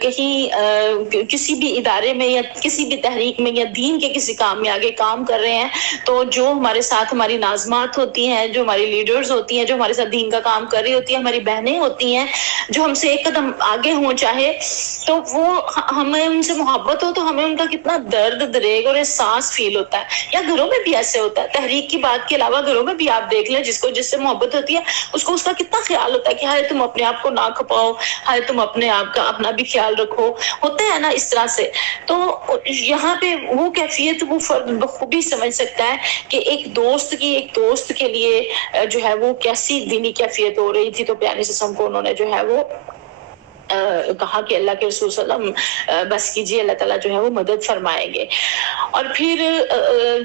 کہیں کسی بھی ادارے میں یا کسی بھی تحریک میں یا دین کے کسی کام میں آگے کام کر رہے ہیں، تو جو ہمارے ساتھ ہماری ناظمات ہوتی ہیں، جو ہماری لیڈرز ہوتی ہیں، جو ہمارے ساتھ دین کا کام کر رہی ہوتی ہیں، ہماری بہنیں ہوتی ہیں جو ہم سے ایک قدم آگے ہوں چاہے، تو وہ ہمیں ان سے محبت ہو تو ہمیں ان کا کتنا درد دریغ اور احساس فیل ہوتا ہے۔ یا گھروں میں بھی ایسے ہوتا ہے، تحریک کی بات کے علاوہ گھروں میں بھی آپ دیکھ لیں، جس کو جس سے محبت ہوتی ہے اس کو اس کا کتنا خیال ہوتا ہے کہ ہائے تم اپنے آپ کو نہ کھپاؤ، ہائے تم اپنے آپ کا اپنا بھی خیال رکھو، ہوتا ہے نا اس طرح سے۔ تو یہاں پہ وہ کیفیت وہ فرد بخوبی سمجھ سکتا ہے کہ ایک دوست کے لیے جو ہے وہ کیسی دینی کیفیت ہو رہی تھی۔ تو پیارے قسم کو انہوں نے جو ہے وہ کہا کہ اللہ کے رسول صلی اللہ علیہ وسلم بس کیجیے، اللہ تعالیٰ جو ہے وہ مدد فرمائیں گے۔ اور پھر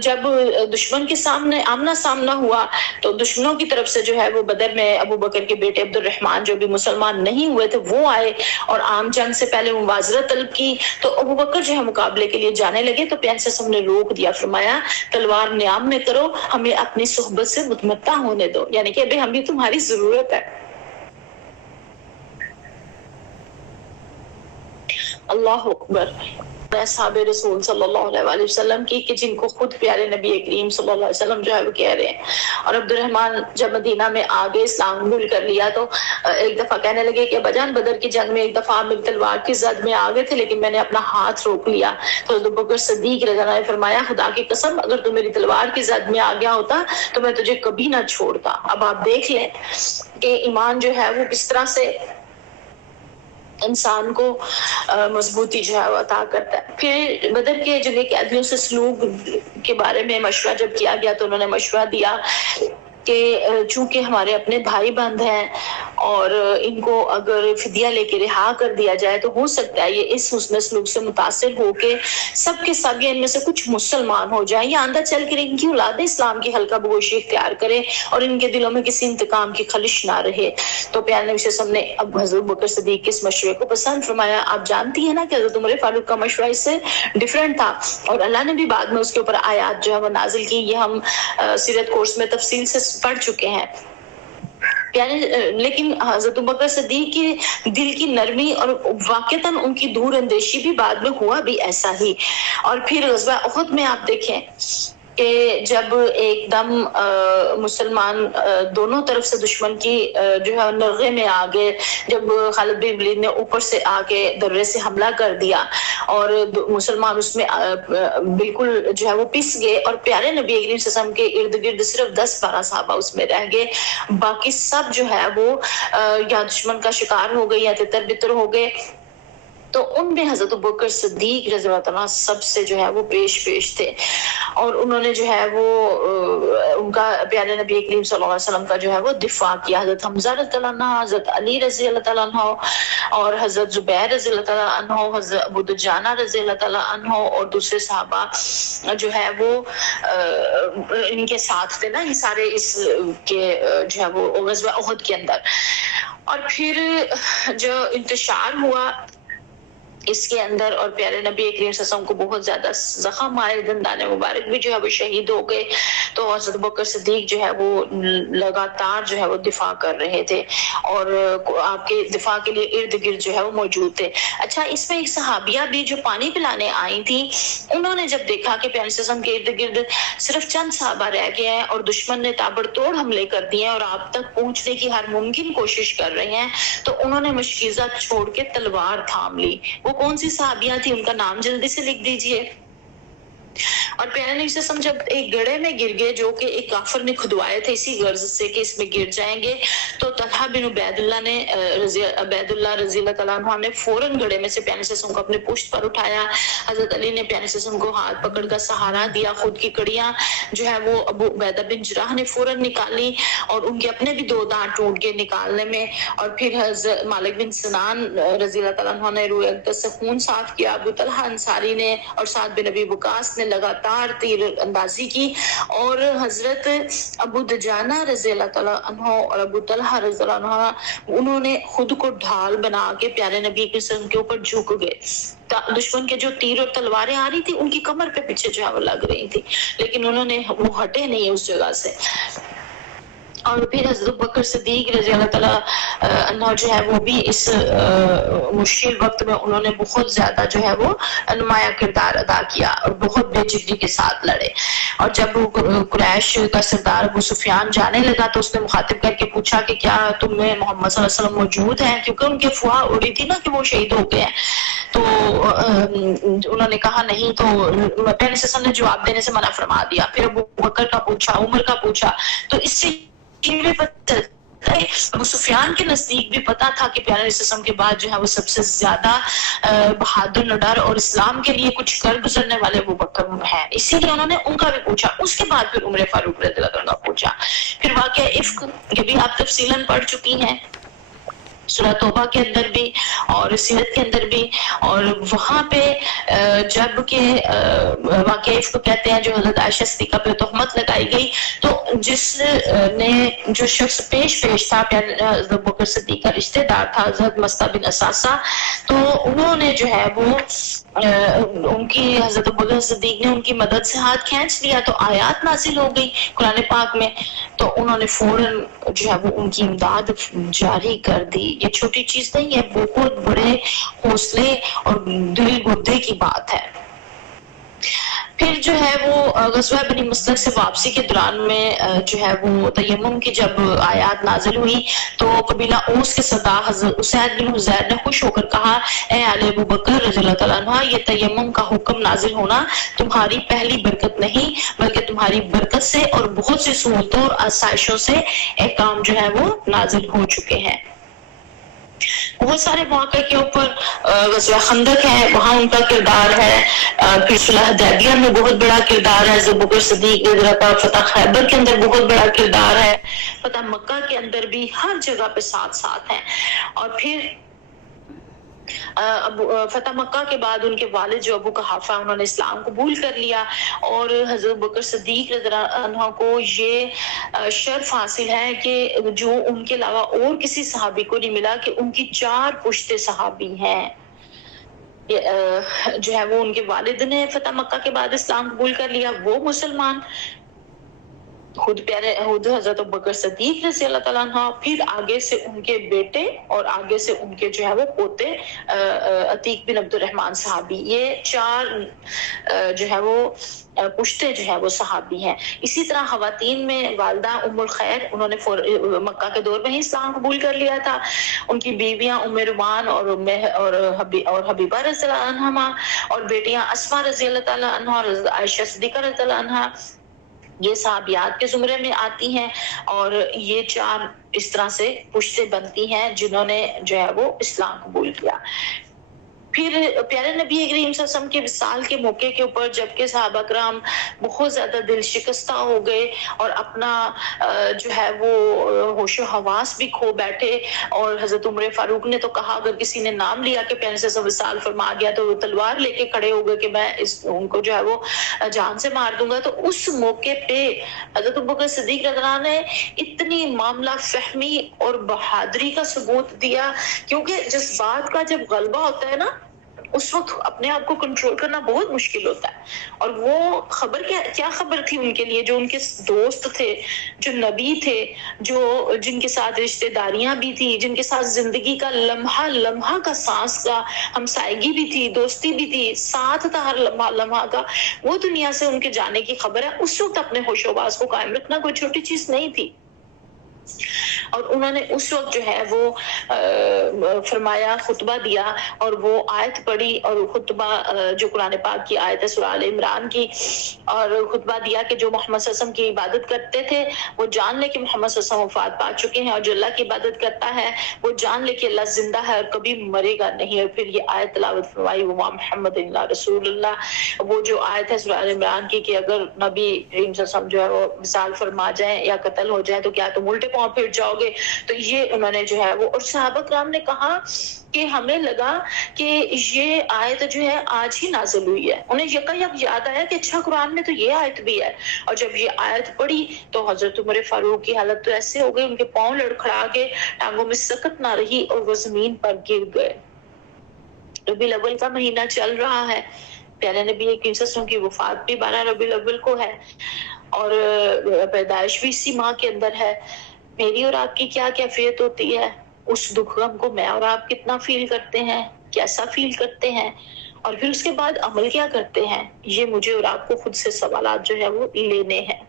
جب دشمن کے سامنے آمنا سامنا ہوا تو دشمنوں کی طرف سے جو ہے وہ بدر میں ابو بکر کے بیٹے عبد الرحمن جو بھی مسلمان نہیں ہوئے تھے وہ آئے اور عام جنگ سے پہلے معاذرت طلب کی، تو ابو بکر جو ہے مقابلے کے لیے جانے لگے تو پیارے سے ہم نے روک دیا، فرمایا تلوار نیام میں کرو، ہمیں اپنی صحبت سے متمتع ہونے دو، یعنی کہ ابھی ہمیں تمہاری ضرورت ہے۔ اللہ اکبر۔ اصحاب رسول صلی اللہ علیہ وسلم کی کہ جن کو خود پیارے نبی کریم صلی اللہ علیہ وسلم جو ہے وہ کہہ رہے ہیں۔ اور عبد الرحمن جب مدینہ میں آگے اسلام قبول کر لیا تو ایک دفعہ کہنے لگے کہ بجان بدر کی جنگ میں ایک دفعہ میری تلوار کی زد میں آگے تھے لیکن میں نے اپنا ہاتھ روک لیا، تو ابو بکر صدیق رضی اللہ عنہ نے فرمایا خدا کی قسم اگر تو میری تلوار کی زد میں آ گیا ہوتا تو میں تجھے کبھی نہ چھوڑتا۔ اب آپ دیکھ لیں کہ ایمان جو ہے وہ کس طرح سے انسان کو مضبوطی جو ہے وہ عطا کرتا ہے۔ پھر بدر کے جنگ قیدیوں سے سلوک کے بارے میں مشورہ جب کیا گیا تو انہوں نے مشورہ دیا کہ چونکہ ہمارے اپنے بھائی بند ہیں اور ان کو اگر فدیہ لے کے رہا کر دیا جائے تو ہو سکتا ہے یہ اس حسن سلوک سے متاثر ہو کے سب کے سب ان میں سے کچھ مسلمان ہو جائیں یا آندہ چل کر ان کی اولاد اسلام کی حلقہ بگوشی اختیار کرے اور ان کے دلوں میں کسی انتقام کی خلش نہ رہے۔ تو پیارے نبی صلی اللہ علیہ وسلم نے اب حضرت بکر صدیق کے اس مشورے کو پسند فرمایا۔ آپ جانتی ہیں نا کہ حضرت عمر فاروق کا مشورہ اس سے ڈیفرنٹ تھا اور اللہ نے بھی بعد میں اس کے اوپر آیات جو ہے وہ نازل کی، یہ ہم سیرت کورس میں تفصیل سے پڑھ چکے ہیں۔ لیکن حضرت بکر صدیق کی دل کی نرمی اور واقعتاً ان کی دور اندیشی بھی بعد میں ہوا بھی ایسا ہی۔ اور پھر غزوہ احد میں آپ دیکھیں کہ جب ایک دم مسلمان دونوں طرف سے دشمن کی جو ہے نرغے میں آگے، جب خالد بن ولید نے اوپر سے آگے درے سے حملہ کر دیا اور مسلمان اس میں بالکل جو ہے وہ پس گئے اور پیارے نبی کریم صلی اللہ علیہ وسلم کے ارد گرد صرف 10-12 صحابہ اس میں رہ گئے، باقی سب جو ہے وہ یا دشمن کا شکار ہو گئے یا تتر بتر ہو گئے، تو ان میں حضرت ابوبکر صدیق رضی اللہ عنہ سب سے جو ہے وہ پیش تھے اور انہوں نے جو ہے وہ ان کا پیارے نبی کریم صلی اللہ علیہ وسلم کا جو ہے وہ دفاع کیا۔ حضرت حمزہ رضی اللہ عنہ، حضرت علی رضی اللہ تعالیٰ عنہ اور حضرت زبیر رضی اللہ تعالیٰ عنہ، حضرت ابو دجانہ رضی اللہ تعالیٰ عنہ اور دوسرے صحابہ جو ہے وہ ان کے ساتھ تھے نا، یہ سارے اس کے جو ہے وہ غزوہ احد کے اندر۔ اور پھر جو انتشار ہوا اس کے اندر اور پیارے نبی کریم صلی اللہ علیہ وسلم کو بہت زیادہ زخم آئے، دندان مبارک بھی جو ہے وہ شہید ہو گئے، تو حضرت بکر صدیق جو ہے وہ لگاتار جو ہے وہ دفاع کر رہے تھے اور آپ کے دفاع کے لیے ارد گرد جو ہے وہ موجود تھے۔ اچھا، اس میں ایک صحابیہ بھی جو پانی پلانے آئی تھی، انہوں نے جب دیکھا کہ پیارے صلی اللہ علیہ وسلم کے ارد گرد صرف چند صحابہ رہ گئے ہیں اور دشمن نے تابڑ توڑ حملے کر دیے ہیں اور آپ تک پہنچنے کی ہر ممکن کوشش کر رہے ہیں، تو انہوں نے مشکیزہ چھوڑ کے تلوار تھام لی۔ وہ کون سی صحابیہ تھی، ان کا نام جلدی سے لکھ دیجئے۔ اور پیارے نبی صلی اللہ علیہ وسلم جب ایک گڑھے میں گر گئے جو کہ ایک کافر نے کھدوائے تھے اسی غرض سے کہ اس میں گر جائیں گے، تو طلحہ بن عبید اللہ رضی اللہ تعالیٰ عنہ نے فوراً گڑھے میں سے پیارے صلی اللہ علیہ وسلم کو اپنے پشت پر اٹھایا۔ حضرت علی نے پیارے صلی اللہ علیہ وسلم کو ہاتھ پکڑ کا سہارا دیا، خود کی کڑیاں جو ہے وہ ابو عبیدہ بن جراح نے فوراً نکالی اور ان کے اپنے بھی 2 دانت ٹوٹ گئے نکالنے میں، اور پھر حضرت مالک بن سنان رضی اللہ تعالیٰ عنہ نے روئے اقدس سے خون صاف کیا، ابو طلحہ انصاری نے اور سعد بن ابی وقاص نے لگاتار تیر اندازی کی، اور حضرت ابو دجانہ رضی اللہ تعالیٰ عنہ اور ابو طلحہ رضی اللہ عنہ انہوں نے خود کو ڈھال بنا کے پیارے نبی کے سر کے اوپر جھک گئے۔ دشمن کے جو تیر اور تلواریں آ رہی تھی ان کی کمر پہ پیچھے جو ہے وہ لگ رہی تھی، لیکن انہوں نے وہ ہٹے نہیں اس جگہ سے۔ اور پھر حضرت بکر صدیق رضی اللہ تعالیٰ عنہ جو ہے وہ بھی اس مشکل وقت میں انہوں نے بہت زیادہ جو ہے وہ نمایاں کردار ادا کیا اور بہت بے جگری کے ساتھ لڑے۔ اور جب قریش کا سردار ابو سفیان جانے لگا تو اس نے مخاطب کر کے پوچھا کہ کیا تم میں محمد صلی اللہ علیہ وسلم موجود ہیں، کیونکہ ان کی افواہ اڑی تھی نا کہ وہ شہید ہو گئے ہیں۔ تو انہوں نے کہا نہیں، تو پیارے صلی اللہ علیہ وسلم نے جواب دینے سے منع فرما دیا۔ پھر ابو بکر کا پوچھا، عمر کا پوچھا، تو اس سے ابو سفیان کے نزدیک بھی پتا تھا کہ پیارے صلی اللہ علیہ وسلم کے بعد جو ہے وہ سب سے زیادہ بہادر، نڈر اور اسلام کے لیے کچھ کر گزرنے والے ابو بکر ہیں، اسی لیے انہوں نے ان کا بھی پوچھا۔ اس کے بعد پھر عمر فاروق رضی اللہ عنہ کا پوچھا۔ پھر واقعہ افک، یہ بھی آپ تفصیلاً پڑھ چکی ہیں۔ سورہ توبہ کے اندر بھی اور سیرت کے اندر بھی. اور وہاں پہ جب کہ واقعہ کو کہتے ہیں جو حضرت عائشہ صدیقہ پہ تہمت لگائی گئی، تو جس نے جو شخص پیش تھا حضرت بکر صدیق کا رشتہ دار تھا حضرت مصطح بن اساسہ، تو انہوں نے جو ہے وہ ان کی حضرت بکر صدیق نے ان کی مدد سے ہاتھ کھینچ لیا، تو آیات نازل ہو گئی قرآن پاک میں، تو انہوں نے فوراً جو ہے وہ ان کی امداد جاری کر دی. یہ چھوٹی چیز نہیں ہے، بہت بڑے حوصلے اور دل گردے کی بات ہے. پھر جو ہے وہ غزوہ بنی مصطلق سے واپسی کے دوران میں جو ہے وہ تیمم کی جب آیات نازل ہوئی تو قبیلہ اوس کے سردار حضرت اسید بن حضیر نے خوش ہو کر کہا، اے آل ابو بکر رضی اللہ تعالیٰ عنہ، یہ تیمم کا حکم نازل ہونا تمہاری پہلی برکت نہیں بلکہ تمہاری برکت سے اور بہت سی سہولتوں اور آسائشوں سے احکام جو ہے وہ نازل ہو چکے ہیں. بہت سارے مواقع کے اوپر غزوہ خندق ہے، وہاں ان کا کردار ہے. پھر صلح حدیبیہ میں بہت بڑا کردار ہے حضرت بکر صدیق رضی اللہ تعالیٰ. فتح خیبر کے اندر بہت بڑا کردار ہے. فتح مکہ کے اندر بھی ہر جگہ پہ ساتھ ہیں. اور پھر فتح مکہ کے بعد ان کے والد جو ابو قحافہ انہوں نے اسلام قبول کر لیا، اور حضرت بکر صدیق رضی اللہ عنہ کو یہ شرف حاصل ہے کہ جو ان کے علاوہ اور کسی صحابی کو نہیں ملا کہ ان کی 4 پشتے صحابی ہیں. جو ہے وہ ان کے والد نے فتح مکہ کے بعد اسلام قبول کر لیا، وہ مسلمان، خود حضرت بکر صدیق رضی اللہ تعالیٰ عنہ، پھر آگے سے ان کے بیٹے اور آگے سے ان کے جو ہے وہ پوتے عتیق بن عبد الرحمن صحابی. یہ 4 جو ہے وہ پشتے جو ہے وہ صحابی ہیں. اسی طرح خواتین میں والدہ ام الخیر، انہوں نے مکہ کے دور میں ہی اسلام قبول کر لیا تھا. ان کی بیویاں ام رومان اور حبیبہ رضی اللہ عنہما، اور بیٹیاں اسماء رضی اللہ تعالیٰ عنہ اور عائشہ صدیقہ رضی اللہ عنہا، یہ صحابیات کے زمرے میں آتی ہیں. اور یہ 4 اس طرح سے پشتے بنتی ہیں جنہوں نے جو ہے وہ اسلام قبول کیا. پھر پیارے نبی کریم صلی اللہ علیہ وسلم کے وصال کے موقع کے اوپر جبکہ صحابہ کرام بہت زیادہ دل شکستہ ہو گئے اور اپنا جو ہے وہ ہوش و حواس بھی کھو بیٹھے، اور حضرت عمر فاروق نے تو کہا اگر کسی نے نام لیا کہ پیارے سے وصال فرما گیا تو وہ تلوار لے کے کھڑے ہو گئے کہ میں ان کو جو ہے وہ جان سے مار دوں گا. تو اس موقع پہ حضرت ابوبکر صدیق رضی اللہ عنہ نے اتنی معاملہ فہمی اور بہادری کا ثبوت دیا، کیونکہ جذبات کا جب غلبہ ہوتا ہے نا اس وقت اپنے آپ کو کنٹرول کرنا بہت مشکل ہوتا ہے. اور وہ خبر کیا خبر تھی ان کے لیے، جو ان کے دوست تھے، جو نبی تھے، جو جن کے ساتھ رشتہ داریاں بھی تھی، جن کے ساتھ زندگی کا لمحہ لمحہ کا سانس کا ہمسائیگی بھی تھی، دوستی بھی تھی، ساتھ تھا ہر لمحہ لمحہ کا، وہ دنیا سے ان کے جانے کی خبر ہے. اس وقت اپنے ہوش و حواس کو قائم رکھنا کوئی چھوٹی چیز نہیں تھی. اور انہوں نے اس وقت جو ہے وہ فرمایا، خطبہ دیا اور وہ آیت پڑھی، اور خطبہ جو قرآن پاک کی آیت ہے سورہ آل عمران کی، اور خطبہ دیا کہ جو محمد صلی اللہ علیہ وسلم کی عبادت کرتے تھے وہ جان لے کہ محمد صلی اللہ علیہ وسلم وفات پا چکے ہیں، اور جو اللہ کی عبادت کرتا ہے وہ جان لے کہ اللہ زندہ ہے اور کبھی مرے گا نہیں. اور پھر یہ آیت تلاوت فرمائی، وما محمد الا رسول اللہ. وہ جو آیت ہے سورہ آل عمران کی کہ اگر نبی کریم صلی اللہ علیہ وسلم جو ہے وہ وصال فرما جائیں یا قتل ہو جائیں تو کیا تم الٹے پاؤں پھر جاؤ گے. تو یہ انہوں نے جو ہے وہ، اور صحابہ کرام نے کہا کہ ہمیں لگا کہ یہ آیت جو ہے آج ہی نازل ہوئی ہے. انہیں یکایک یاد آیا کہ اچھا قرآن میں تو یہ آیت بھی ہے. اور جب یہ آیت پڑھی تو حضرت عمر فاروق کی حالت تو ایسے ہو گئی، ان کے پاؤں لڑکھڑا کے ٹانگوں میں سکت نہ رہی اور وہ زمین پر گر گئے. ربیع الاول کا مہینہ چل رہا ہے، پیارے نبی کریم صلی اللہ علیہ وسلم کی وفات بھی 12 ربیع الاول کو ہے اور پیدائش بھی اسی ماہ کے اندر ہے. میری اور آپ کی کیا کیفیت ہوتی ہے؟ اس دکھ غم کو میں اور آپ کتنا فیل کرتے ہیں، کیسا فیل کرتے ہیں، اور پھر اس کے بعد عمل کیا کرتے ہیں؟ یہ مجھے اور آپ کو خود سے سوالات جو ہے وہ لینے ہیں.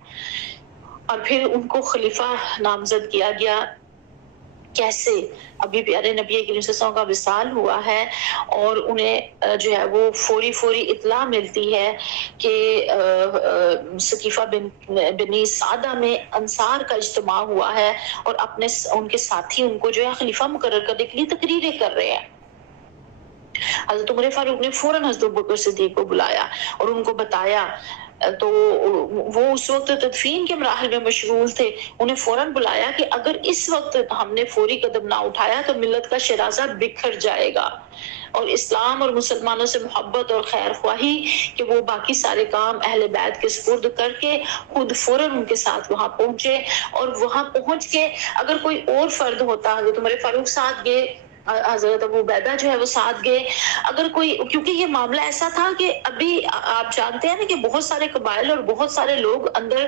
اور پھر ان کو خلیفہ نامزد کیا گیا. کیسے؟ ابھی پیارے نبی کریم صلی اللہ علیہ وسلم کا وصال ہوا ہے اور انہیں جو ہے وہ فوری اطلاع ملتی ہے کہ ثقیفہ بنی سعدہ میں انصار کا اجتماع ہوا ہے اور ان کے ساتھی ان کو جو ہے خلیفہ مقرر کرنے کے لیے تقریریں کر رہے ہیں. حضرت عمر فاروق نے فوراً حضرت بکر صدیق کو بلایا اور ان کو بتایا تو وہ اس وقت تدفین کے مراحل میں مشغول تھے. انہیں فوراً بلایا کہ اگر اس وقت ہم نے فوری قدم نہ اٹھایا تو ملت کا شیرازہ بکھر جائے گا، اور اسلام اور مسلمانوں سے محبت اور خیر خواہی کہ وہ باقی سارے کام اہل بیت کے سپرد کر کے خود فوراً ان کے ساتھ وہاں پہنچے. اور وہاں پہنچ کے اگر کوئی اور فرد ہوتا، حضرت عمر فاروق ساتھ گئے، حضرت ابو عبیدہ جو ہے وہ ساتھ گئے، اگر کوئی، کیونکہ یہ معاملہ ایسا تھا کہ ابھی آپ جانتے ہیں نا کہ بہت سارے قبائل اور بہت سارے لوگ اندر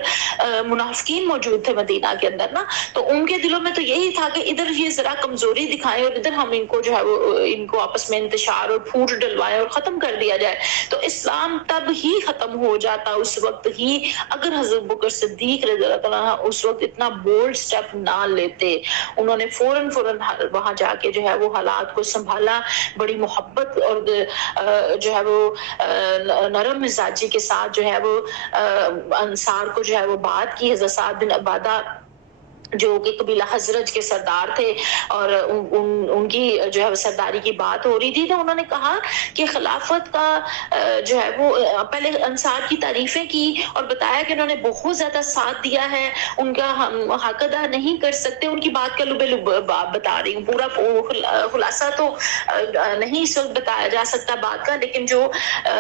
منافقین موجود تھے مدینہ کے اندر نا، تو ان کے دلوں میں تو یہی تھا کہ ادھر یہ ذرا کمزوری دکھائیں اور ادھر ہم ان کو جو ہے وہ ان کو آپس میں انتشار اور پھوٹ ڈلوائیں اور ختم کر دیا جائے. تو اسلام تب ہی ختم ہو جاتا اس وقت ہی اگر حضرت بکر صدیق رضی اللہ تعالیٰ عنہ اس وقت اتنا بولڈ سٹیپ نہ لیتے. انہوں نے فوراً وہاں جا کے جو ہے وہ حالات کو سنبھالا، بڑی محبت اور جو ہے وہ نرم مزاجی کے ساتھ جو ہے وہ انصار کو جو ہے وہ بات کی. حضرت سعد بن عبادہ جو کہ قبیلہ حضرج کے سردار تھے اور ان کی جو ہے سرداری کی بات ہو رہی تھی، تو انہوں نے کہا کہ خلافت کا جو ہے وہ پہلے انصار کی تعریفیں کی اور بتایا کہ انہوں نے بہت زیادہ ساتھ دیا ہے، ان کا ہم حق ادا نہیں کر سکتے. ان کی بات کا لب لب بتا رہی ہوں، پورا خلاصہ تو نہیں اس وقت بتایا جا سکتا بات کا، لیکن جو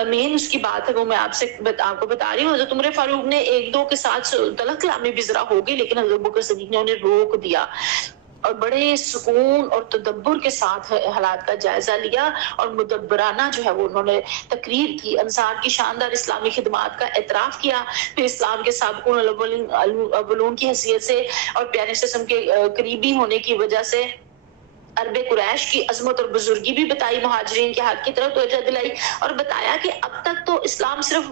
مین اس کی بات ہے وہ میں آپ کو بتا رہی ہوں. حضرت عمر فاروق نے ایک دو کے ساتھ طلق کلامی بھی ذرا ہوگی، لیکن حضرت بکر صدیق نے انہیں روک دیا اور بڑے سکون اور تدبر کے ساتھ حالات کا جائزہ لیا اور مدبرانہ جو ہے وہ انہوں نے تقریر کی، انصار کی شاندار اسلامی خدمات کا اعتراف کیا، پھر اسلام کے سابقون الاولون کی حیثیت سے اور پیارے قسم کے قریبی ہونے کی وجہ سے عرب قریش کی عظمت اور بزرگی بھی بتائی، مہاجرین کے حق کی طرف توجہ دلائی اور بتایا کہ اب تک تو اسلام صرف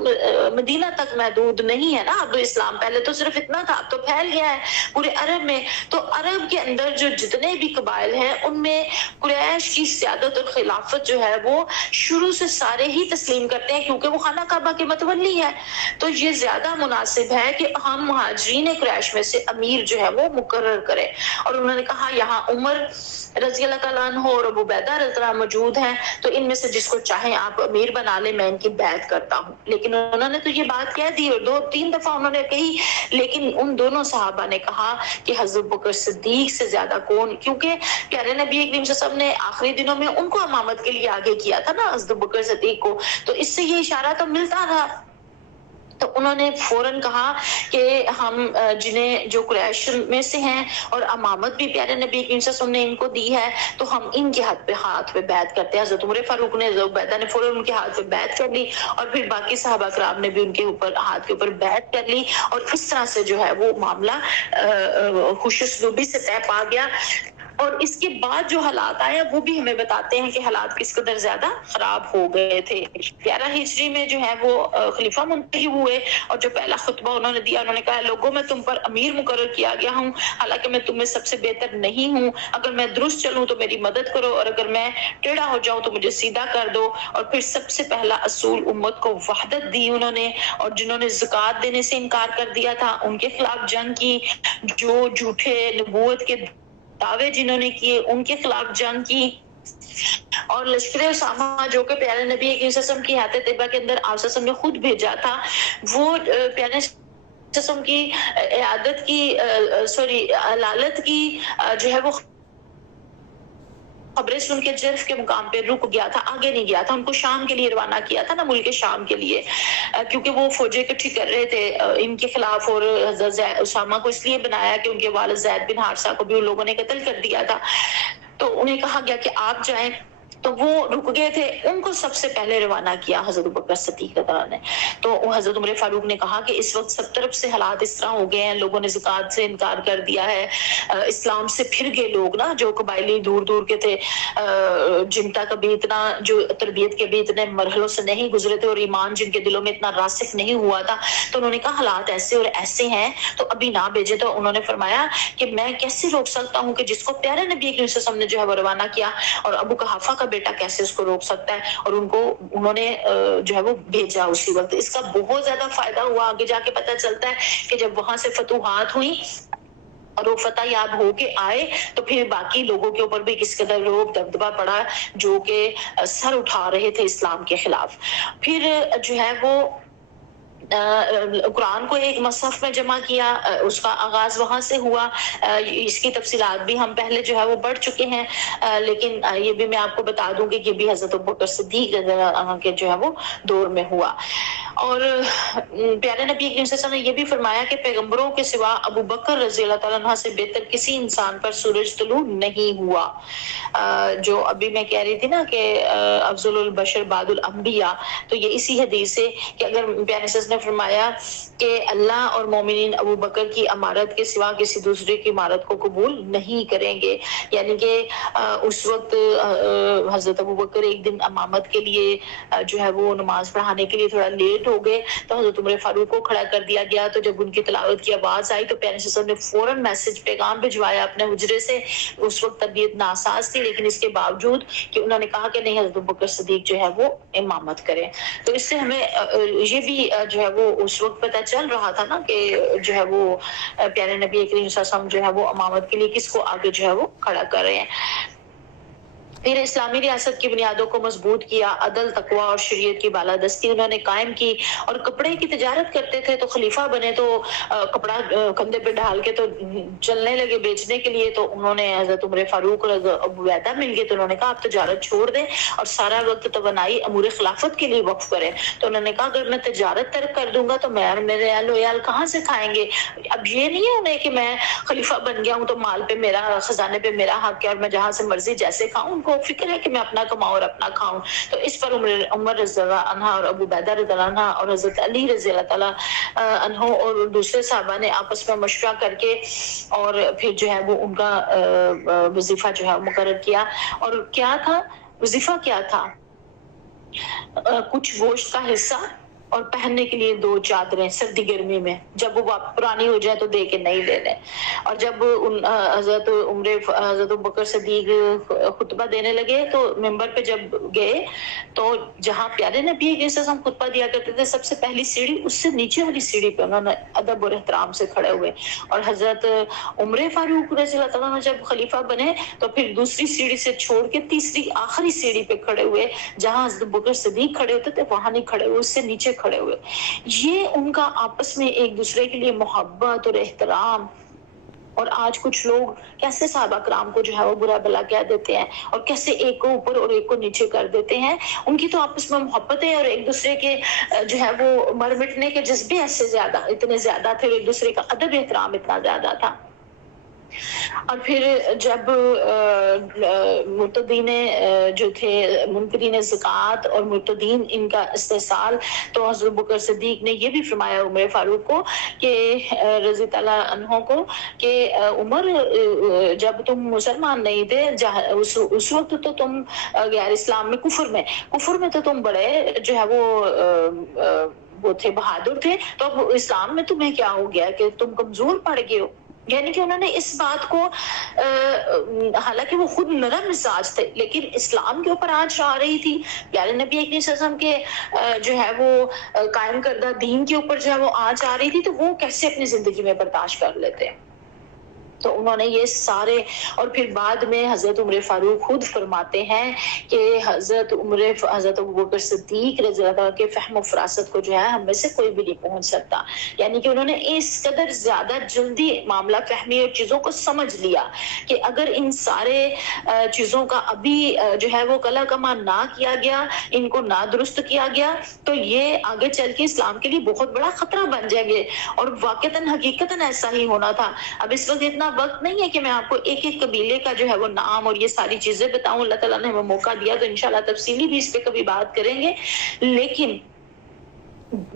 مدینہ تک محدود نہیں ہے نا، اب اسلام پہلے تو صرف اتنا تھا، اب تو پھیل گیا ہے پورے عرب میں. تو عرب کے اندر جو جتنے بھی قبائل ہیں ان میں قریش کی سیادت اور خلافت جو ہے وہ شروع سے سارے ہی تسلیم کرتے ہیں، کیونکہ وہ خانہ کعبہ کے متولی ہے. تو یہ زیادہ مناسب ہے کہ ہم مہاجرین قریش میں سے امیر جو ہے وہ مقرر کریں. اور انہوں نے کہا یہاں عمر رضی اللہ تعالیٰ عنہ اور ابو عبیدہ رضی اللہ عنہ موجود ہیں، تو ان میں سے جس کو چاہیں آپ امیر بنا لیں، میں ان کی بیعت کرتا ہوں. لیکن انہوں نے تو یہ بات کہہ دی اور 2-3 دفعہ انہوں نے کہی، لیکن ان دونوں صحابہ نے کہا کہ حضرت بکر صدیق سے زیادہ کون، کیونکہ پیارے نبی کریم صلی اللہ علیہ وسلم نے آخری دنوں میں ان کو امامت کے لیے آگے کیا تھا نا، حضرت بکر صدیق کو، تو اس سے یہ اشارہ تو ملتا تھا. تو انہوں نے فوراً کہا کہ ہم جنہیں جو قریش میں سے ہیں اور امامت بھی پیارے نبی کریم صلی اللہ علیہ وسلم نے ان کو دی ہے، تو ہم ان کے ہاتھ پہ بیعت کرتے ہیں. حضرت عمر فاروق نے، حضرت عبیدہ نے فوراً ان کے ہاتھ پہ بیعت کر لی اور پھر باقی صحابہ کرام نے بھی ان کے اوپر ہاتھ کے اوپر بیعت کر لی، اور اس طرح سے جو ہے وہ معاملہ خوش اسلوبی سے طے پا گیا. اور اس کے بعد جو حالات آئے وہ بھی ہمیں بتاتے ہیں کہ حالات کس قدر زیادہ خراب ہو گئے تھے. 11 ہجری میں جو ہے وہ خلیفہ منتخب ہوئے اور جو پہلا خطبہ انہوں نے دیا، انہوں نے کہا لوگوں میں تم پر امیر مقرر کیا گیا ہوں، حالانکہ میں تم میں سب سے بہتر نہیں ہوں. اگر میں درست چلوں تو میری مدد کرو، اور اگر میں ٹیڑھا ہو جاؤں تو مجھے سیدھا کر دو. اور پھر سب سے پہلا اصول امت کو وحدت دی انہوں نے، اور جنہوں نے زکوٰۃ دینے سے انکار کر دیا تھا ان کے خلاف جنگ کی، جو جھوٹے نبوت کے دعوے جنہوں نے کیے ان کے خلاف جنگ کی، اور لشکر اسامہ جو کہ پیارے نبی صلی اللہ علیہ وسلم کی حیات طیبہ کے اندر آپ صلی اللہ علیہ وسلم نے خود بھیجا تھا، وہ پیارے قسم کی عیادت کی علالت کی جو ہے وہ خبریں سن کے جرف کے مقام پہ رک گیا تھا، آگے نہیں گیا تھا. ان کو شام کے لیے روانہ کیا تھا نا، ملک شام کے لیے، کیونکہ وہ فوجیں اکٹھی کر رہے تھے ان کے خلاف. اور حضرت اسامہ کو اس لیے بنایا کہ ان کے والد زید بن حارثہ کو بھی ان لوگوں نے قتل کر دیا تھا، تو انہیں کہا گیا کہ آپ جائیں. تو وہ رک گئے تھے، ان کو سب سے پہلے روانہ کیا حضرت بکر صدیق رضی اللہ عنہ نے. تو حضرت عمر فاروق نے کہا کہ اس وقت سب طرف سے حالات اس طرح ہو گئے ہیں، لوگوں نے زکوٰۃ سے انکار کر دیا ہے، اسلام سے پھر گئے لوگ نا، جو قبائلی دور دور کے تھے، جن تک ابھی اتنا جو تربیت کے بھی اتنے مرحلوں سے نہیں گزرے تھے اور ایمان جن کے دلوں میں اتنا راسخ نہیں ہوا تھا. تو انہوں نے کہا حالات ایسے اور ایسے ہیں تو ابھی نہ بھیجے. تو انہوں نے فرمایا کہ میں کیسے روک سکتا ہوں کہ جس کو پیارے نبی صلی اللہ علیہ وسلم نے جو ہے وہ روانہ کیا، اور ابو قحافہ کا بیٹا کیسے اس کو روک سکتا ہے. اور انہوں نے جو ہے وہ بھیجا اسی وقت. اس کا بہت زیادہ فائدہ ہوا، آگے جا کے پتہ چلتا ہے کہ جب وہاں سے فتوحات ہوئی اور وہ فتح یاب ہو کے آئے تو پھر باقی لوگوں کے اوپر بھی کس قدر روب دبدبہ پڑا جو کہ سر اٹھا رہے تھے اسلام کے خلاف. پھر جو ہے وہ قرآن کو ایک مصحف میں جمع کیا، اس کا آغاز وہاں سے ہوا۔ اس کی تفصیلات بھی ہم پہلے جو ہے وہ پڑھ چکے ہیں، لیکن یہ بھی میں آپ کو بتا دوں کہ یہ بھی حضرت ابوبکر صدیق رضی اللہ عنہ کے جو ہے وہ دور میں ہوا۔ اور پیارے نبی کریم صلی اللہ علیہ وسلم نے یہ بھی فرمایا کہ پیغمبروں کے سوا ابو بکر رضی اللہ تعالیٰ عنہ سے بہتر کسی انسان پر سورج طلوع نہیں ہوا۔ جو ابھی میں کہہ رہی تھی نا کہ افضل البشر بعد الانبیاء، تو یہ اسی حدیث سے کہ اگر پیارے نے فرمایا کہ اللہ اور مومنین ابو بکر کی امارت کے سوا کسی دوسرے کی امارت کو قبول نہیں کریں گے، یعنی کہ اس وقت حضرت ابو بکر ایک دن امامت کے لیے جو ہے وہ نماز پڑھانے کے لیے تھوڑا لیٹ ہو گئے، تو حضرت عمر فاروق کو کھڑا کر دیا گیا۔ تو جب ان کی تلاوت کی آواز آئی تو پیارے صلی اللہ علیہ وسلم نے فوراً میسج پیغام بھجوایا اپنے حجرے سے۔ اس وقت طبیعت ناساز تھی، لیکن اس کے باوجود کہ انہوں نے کہا کہ نہیں، حضرت ابوبکر صدیق جو ہے وہ امامت کریں۔ تو اس سے ہمیں یہ بھی جو ہے وہ اس وقت پتہ چل رہا تھا نا کہ جو ہے وہ پیارے نبی کریم صلی اللہ علیہ وسلم جو ہے وہ امامت کے لیے کس کو آگے جو ہے وہ کھڑا کر رہے ہیں۔ پھر اسلامی ریاست کی بنیادوں کو مضبوط کیا، عدل، تقوی اور شریعت کی بالادستی انہوں نے قائم کی، اور کپڑے کی تجارت کرتے تھے تو خلیفہ بنے تو کپڑا کندھے پہ ڈال کے تو چلنے لگے بیچنے کے لیے، تو انہوں نے حضرت عمر فاروق اور ابو عبیدہ مل گئے تو انہوں نے کہا آپ تجارت چھوڑ دیں اور سارا وقت توانائی امور خلافت کے لیے وقف کریں۔ تو انہوں نے کہا اگر میں تجارت ترک کر دوں گا تو میرے اہل ویال کہاں سے کھائیں گے؟ اب یہ نہیں ہے انہیں کہ میں خلیفہ بن گیا ہوں تو مال پہ میرا، خزانے پہ میرا حق ہے اور میں جہاں سے مرضی جیسے کھاؤں، ان کو فکر ہے کہ میں اپنا کماؤں اور اپنا کھاؤں۔ تو اس پر عمر رضی اللہ عنہ اور ابو عبیدہ رضی اللہ عنہ اور حضرت علی رضی اللہ تعالیٰ عنہ اور دوسرے صحابہ نے آپس میں مشورہ کر کے اور پھر جو ہے وہ ان کا وظیفہ جو ہے مقرر کیا۔ اور کیا تھا وظیفہ؟ کیا تھا؟ کچھ گوشت کا حصہ اور پہننے کے لیے 2 چادریں سردی گرمی میں، جب وہ پرانی ہو جائے تو دے کے نہیں لینے۔ اور جب حضرت ابوبکر صدیق خطبہ دینے لگے تو ممبر پہ جب گئے تو جہاں پیارے نبی کے ساتھ ہم خطبہ دیا کرتے تھے سب سے پہلی سیڑھی، اس سے نیچے والی سیڑھی پہ انہوں نے ادب اور احترام سے کھڑے ہوئے۔ اور حضرت عمر فاروق رضی اللہ تعالیٰ جب خلیفہ بنے تو پھر دوسری سیڑھی سے چھوڑ کے تیسری آخری سیڑھی پہ کھڑے ہوئے، جہاں حضرت ابوبکر صدیق کھڑے ہوتے تھے وہاں نہیں کھڑے ہوئے، اس سے نیچے کھڑے ہوئے۔ یہ ان کا آپس میں ایک دوسرے کے لیے محبت اور احترام۔ اور آج کچھ لوگ کیسے صحابہ کرام کو جو ہے وہ برا بھلا کہہ دیتے ہیں اور کیسے ایک کو اوپر اور ایک کو نیچے کر دیتے ہیں۔ ان کی تو آپس میں محبتیں اور ایک دوسرے کے جو ہے وہ مر مٹنے کے جذبے ایسے زیادہ اتنے زیادہ تھے، ایک دوسرے کا ادب احترام اتنا زیادہ تھا۔ اور پھر جب مرتدین جو تھے منکرین زکوٰۃ اور مرتدین ان کا استحصال، تو حضرت ابوبکر صدیق نے یہ بھی فرمایا عمر فاروق کو کہ رضی اللہ عنہ کو کہ عمر جب تم مسلمان نہیں تھے اس وقت تو تم غیر اسلام میں کفر میں تو تم بڑے جو ہے وہ تھے، بہادر تھے، تو اب اسلام میں تمہیں کیا ہو گیا کہ تم کمزور پڑ گئے ہو؟ یعنی کہ انہوں نے اس بات کو حالانکہ وہ خود نرم مزاج تھے لیکن اسلام کے اوپر آنچ آ رہی تھی، پیارے نبی اکرم صلی اللہ علیہ وسلم کے جو ہے وہ قائم کردہ دین کے اوپر جو ہے وہ آنچ آ رہی تھی، تو وہ کیسے اپنی زندگی میں برداشت کر لیتے ہیں؟ تو انہوں نے یہ سارے، اور پھر بعد میں حضرت عمر فاروق خود فرماتے ہیں کہ حضرت ابوبکر صدیق رضی اللہ عنہ کے فہم و فراست کو جو ہے ہم میں سے کوئی بھی نہیں پہنچ سکتا، یعنی کہ انہوں نے اس قدر زیادہ جلدی معاملہ فہمی اور چیزوں کو سمجھ لیا کہ اگر ان سارے چیزوں کا ابھی جو ہے وہ کلا کما نہ کیا گیا، ان کو نہ درست کیا گیا، تو یہ آگے چل کے اسلام کے لیے بہت بڑا خطرہ بن جائیں گے۔ اور واقعتاً حقیقتاً ایسا ہی ہونا تھا۔ اب اس وقت اتنا وقت نہیں ہے کہ میں آپ کو ایک ایک قبیلے کا جو ہے وہ نام اور یہ ساری چیزیں بتاؤں، اللہ تعالیٰ نے ہمیں موقع دیا تو انشاءاللہ تفصیلی بھی اس پہ کبھی بات کریں گے، لیکن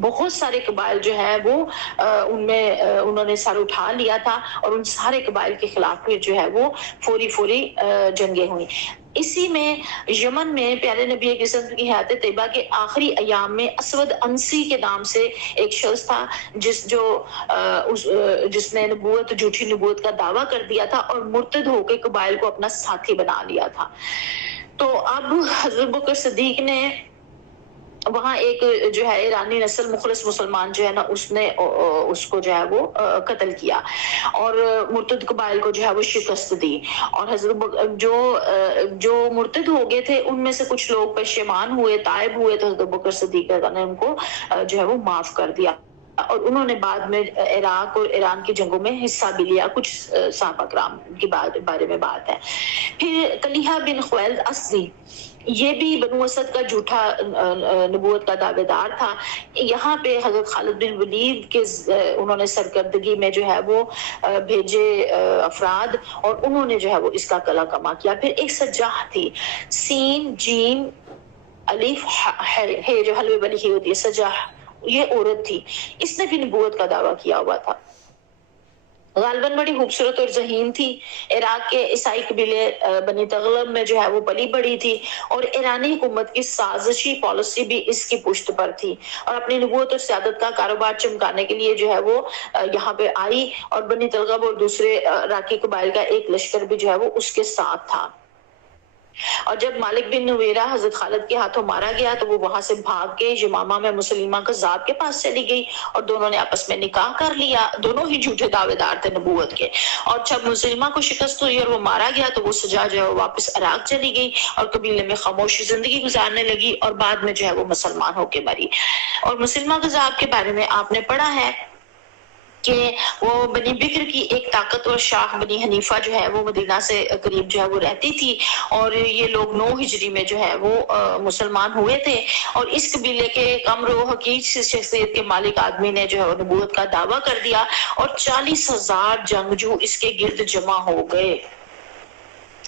بہت سارے قبائل جو ہیں وہ ان میں انہوں نے سر اٹھا لیا تھا اور ان سارے قبائل کے خلاف پھر جو ہے وہ فوری جنگیں ہوئیں۔ اسی میں یمن میں پیارے نبی کی سنت کی حیات طیبہ کے آخری ایام میں اسود انسی کے نام سے ایک شخص تھا جس نے جھوٹی نبوت کا دعویٰ کر دیا تھا اور مرتد ہو کے قبائل کو اپنا ساتھی بنا لیا تھا۔ تو اب حضرت بکر صدیق نے وہاں ایک جو ہے ایرانی نسل مخلص مسلمان جو ہے نا اس نے اس کو جو ہے وہ قتل کیا اور مرتد قبائل کو جو ہے وہ شکست دی، اور حضرت جو مرتد ہو گئے تھے ان میں سے کچھ لوگ پشیمان ہوئے، تائب ہوئے، تو حضرت بکر صدیق نے ان کو جو ہے وہ معاف کر دیا، اور انہوں نے بعد میں عراق اور ایران کی جنگوں میں حصہ بھی لیا۔ کچھ صحابہ کرام کے بارے میں بات ہے۔ پھر طلحہ بن خویلد اسدی، یہ بھی بنو اسد کا جھوٹا نبوت کا دعوے دار تھا۔ یہاں پہ حضرت خالد بن ولید کے انہوں نے سرکردگی میں جو ہے وہ بھیجے افراد، اور انہوں نے جو ہے وہ اس کا کلا کما کیا۔ پھر ایک سجاح تھی، سین جیم الف ہے جو حلوے والی ہی ہوتی ہے، سجاح، یہ عورت تھی، اس نے بھی نبوت کا دعویٰ کیا ہوا تھا۔ غالباً بڑی خوبصورت اور ذہین تھی، عراق کے عیسائی قبیلے بنی تغلب میں جو ہے وہ پلی بڑی تھی، اور ایرانی حکومت کی سازشی پالیسی بھی اس کی پشت پر تھی، اور اپنی نبوت اور سیادت کا کاروبار چمکانے کے لیے جو ہے وہ یہاں پہ آئی، اور بنی تغلب اور دوسرے عراقی قبائل کا ایک لشکر بھی جو ہے وہ اس کے ساتھ تھا۔ اور جب مالک بن نویرہ حضرت خالد کے ہاتھوں مارا گیا تو وہ وہاں سے بھاگ کے یمامہ میں مسلمہ کذاب کے پاس چلی گئی، اور دونوں نے آپس میں نکاح کر لیا۔ دونوں ہی جھوٹے دعوے دار تھے نبوت کے، اور جب مسلمہ کو شکست ہوئی اور وہ مارا گیا تو وہ سجا جو ہے وہ واپس عراق چلی گئی اور قبیلے میں خاموش زندگی گزارنے لگی، اور بعد میں جو ہے وہ مسلمان ہو کے مری۔ اور مسلمہ کذاب کے بارے میں آپ نے پڑھا ہے کہ وہ بنی بکر کی ایک طاقتور شاخ بنی حنیفہ جو ہے وہ مدینہ سے قریب جو ہے وہ رہتی تھی، اور یہ لوگ 9 ہجری میں جو ہے وہ مسلمان ہوئے تھے، اور اس قبیلے کے کم رو حقیق شخصیت کے مالک آدمی نے جو ہے وہ نبوت کا دعویٰ کر دیا، اور 40,000 جنگجو اس کے گرد جمع ہو گئے،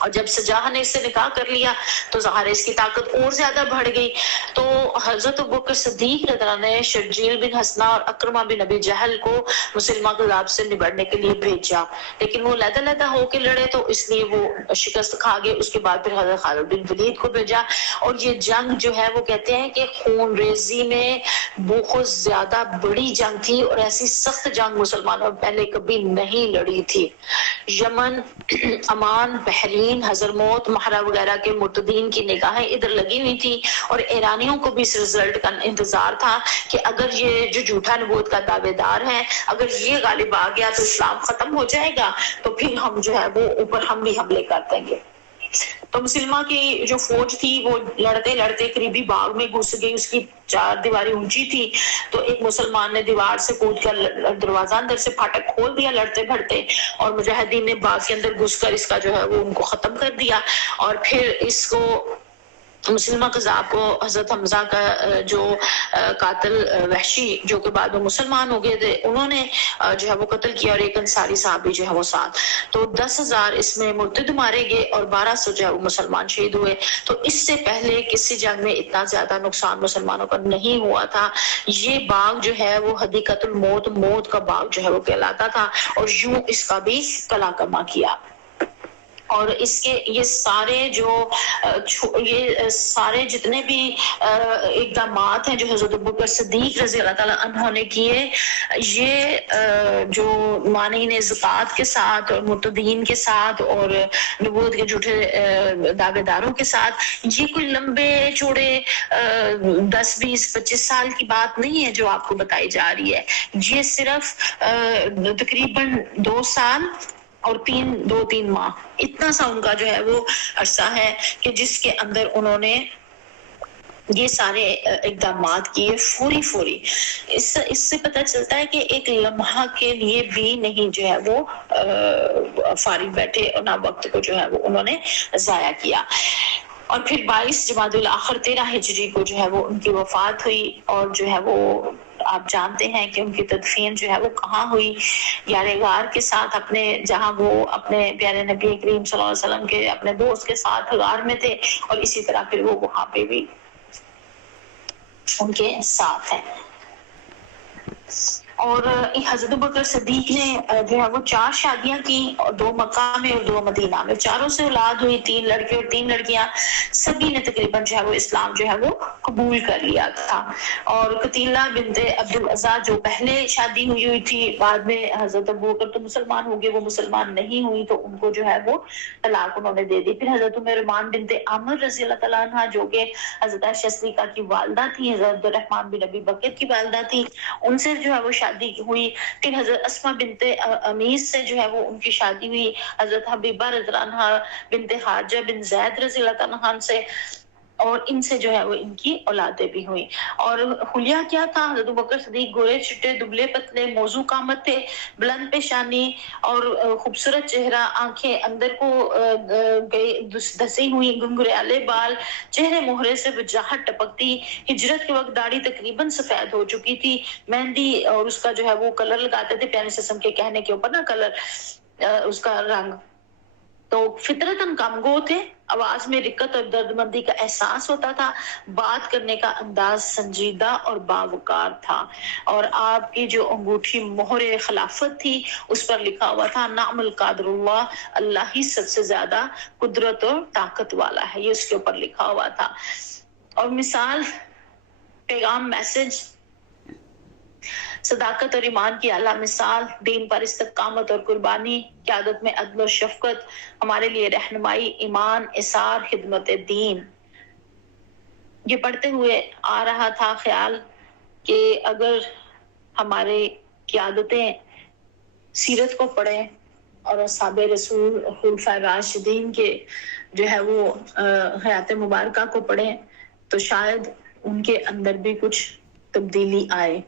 اور جب سجاح نے اس سے نکاح کر لیا تو ظاہر اس کی طاقت اور زیادہ بڑھ گئی۔ تو حضرت ابوبکر صدیق رضی اللہ عنہ نے شرجیل بن حسنہ اور اکرمہ بن ابی جہل کو مسلمہ کذاب سے نبڑنے کے لیے بھیجا، لیکن وہ علیحدہ ہو کے لڑے تو اس لیے وہ شکست کھا گئے۔ اس کے بعد پھر حضرت خالد بن ولید کو بھیجا، اور یہ جنگ جو ہے وہ کہتے ہیں کہ خون ریزی میں بہت زیادہ بڑی جنگ تھی، اور ایسی سخت جنگ مسلمانوں پہلے کبھی نہیں لڑی تھی۔ یمن، عمان، بحرین، حضرموت، مہرہ وغیرہ کے مرتدین کی نگاہیں ادھر لگی ہوئی تھی، اور ایرانیوں کو بھی اس رزلٹ کا انتظار تھا کہ اگر یہ جو جھوٹا نبوت کا دعوے دار ہے اگر یہ غالب آ گیا تو اسلام ختم ہو جائے گا، تو پھر ہم جو ہے وہ اوپر ہم بھی حملے کر دیں گے۔ تو مسلمہ کی جو فوج تھی وہ لڑتے لڑتے قریبی باغ میں گھس گئی، اس کی 4 دیواری اونچی تھی، تو ایک مسلمان نے دیوار سے کود کر دروازہ اندر سے پھاٹک کھول دیا لڑتے بھڑتے، اور مجاہدین نے باغ کے اندر گھس کر اس کا جو ہے وہ ان کو ختم کر دیا، اور پھر اس کو مسلمہ قذاب کو حضرت حمزہ کا جو قاتل وحشی جو کہ بعد میں مسلمان ہو گئے تھے انہوں نے جو ہے وہ قتل کیا، اور ایک انصاری صحابی جو ہے وہ ساتھ، تو 10,000 اس میں مرتد مارے گئے اور 1200 جو ہے وہ مسلمان شہید ہوئے۔ تو اس سے پہلے کسی جنگ میں اتنا زیادہ نقصان مسلمانوں کا نہیں ہوا تھا۔ یہ باغ جو ہے وہ حدیقۃ الموت، موت کا باغ جو ہے وہ کہلاتا تھا، اور یوں اس کا بھی کلا کما کیا۔ اور اس کے یہ سارے جتنے بھی اقدامات ہیں جو حضرت ابوبکر صدیق رضی اللہ تعالیٰ عنہ نے کیے، یہ جو مانعین زکوٰۃ کے ساتھ اور مرتدین کے ساتھ اور نبوت کے جھوٹے دعوے داروں کے ساتھ، یہ کوئی لمبے چوڑے 10 20 25 سال کی بات نہیں ہے جو آپ کو بتائی جا رہی ہے، یہ صرف تقریباً 2 سال اور 2-3 ماہ، اتنا سا ان کا جو ہے وہ عرصہ ہے کہ جس کے اندر انہوں نے یہ سارے اقدامات کیے فوری۔ اس سے پتہ چلتا ہے کہ ایک لمحہ کے لیے بھی نہیں جو ہے وہ فارغ بیٹھے، اور نہ وقت کو جو ہے وہ انہوں نے ضائع کیا۔ اور پھر 22 جمادی الاخر 13 ہجری کو جو ہے وہ ان کی وفات ہوئی، اور جو ہے وہ آپ جانتے ہیں کہ ان کی تدفین جو ہے وہ کہاں ہوئی، یار غار کے ساتھ، اپنے جہاں وہ اپنے پیارے نبی کریم صلی اللہ علیہ وسلم کے اپنے دوست کے ساتھ غار میں تھے، اور اسی طرح پھر وہ وہاں پہ بھی ان کے ساتھ ہیں۔ اور حضرت بکر صدیق نے جو ہے وہ 4 شادیاں کی، اور 2 مکہ میں اور 2 مدینہ میں، چاروں سے اولاد ہوئی، 3 لڑکے اور 3 لڑکیاں، سبھی نے تقریباً جو ہے وہ اسلام جو ہے وہ قبول کر لیا تھا۔ اور قتیلہ بنت عبد العزیٰ جو پہلے شادی ہوئی تھی، بعد میں حضرت ابوبکر تو مسلمان ہو گئے، وہ مسلمان نہیں ہوئی تو ان کو جو ہے وہ طلاق انہوں نے دے دی۔ پھر حضرت رومان بنت عامر رضی اللہ تعالیٰ عنہ جو کہ حضرت عائشہ صدیقہ کی والدہ تھی، حضرت عبد الرحمن بن ابی بکر کی والدہ تھی، ان سے جو ہے وہ شادی ہوئی۔ پھر حضرت اسماء بنت امیس سے جو ہے وہ ان کی شادی ہوئی، حضرت حبیبہ رضی اللہ عنہ بنت خارجہ بن زید رضی اللہ تعالیٰ عنہ سے، اور ان سے جو ہے وہ ان کی اولادیں بھی ہوئی۔ اور حلیہ کیا تھا؟ حضرت بکر صدیق گورے چٹے دبلے پتلے موزوں قامت تھے، بلند پیشانی اور خوبصورت چہرہ، آنکھیں اندر کو دھسی ہوئی، گنگریالے بال، چہرے مہرے سے وجاہت ٹپکتی، ہجرت کے وقت داڑھی تقریباً سفید ہو چکی تھی، مہندی اور اس کا جو ہے وہ کلر لگاتے تھے، پیارے قسم کے کہنے کے اوپر نا کلر، اس کا رنگ، تو فطرتاً کم گو تھے، آواز میں رقت اور درد مندی کا احساس ہوتا تھا، بات کرنے کا انداز سنجیدہ اور باوقار تھا، اور آپ کی جو انگوٹھی مہر خلافت تھی اس پر لکھا ہوا تھا نعم القادر اللہ، اللہ ہی سب سے زیادہ قدرت اور طاقت والا ہے، یہ اس کے اوپر لکھا ہوا تھا۔ اور مثال، پیغام، میسج، صداقت اور ایمان کی اعلیٰ مثال، دین پر استقامت اور قربانی، قیادت میں عدل و شفقت، ہمارے لیے رہنمائی، ایمان، اثار، خدمت دین۔ یہ پڑھتے ہوئے آ رہا تھا خیال کہ اگر ہمارے قیادتیں سیرت کو پڑھیں اور اصحاب رسول خلفائے راشدین کے جو ہے وہ حیات مبارکہ کو پڑھیں تو شاید ان کے اندر بھی کچھ تبدیلی آئے،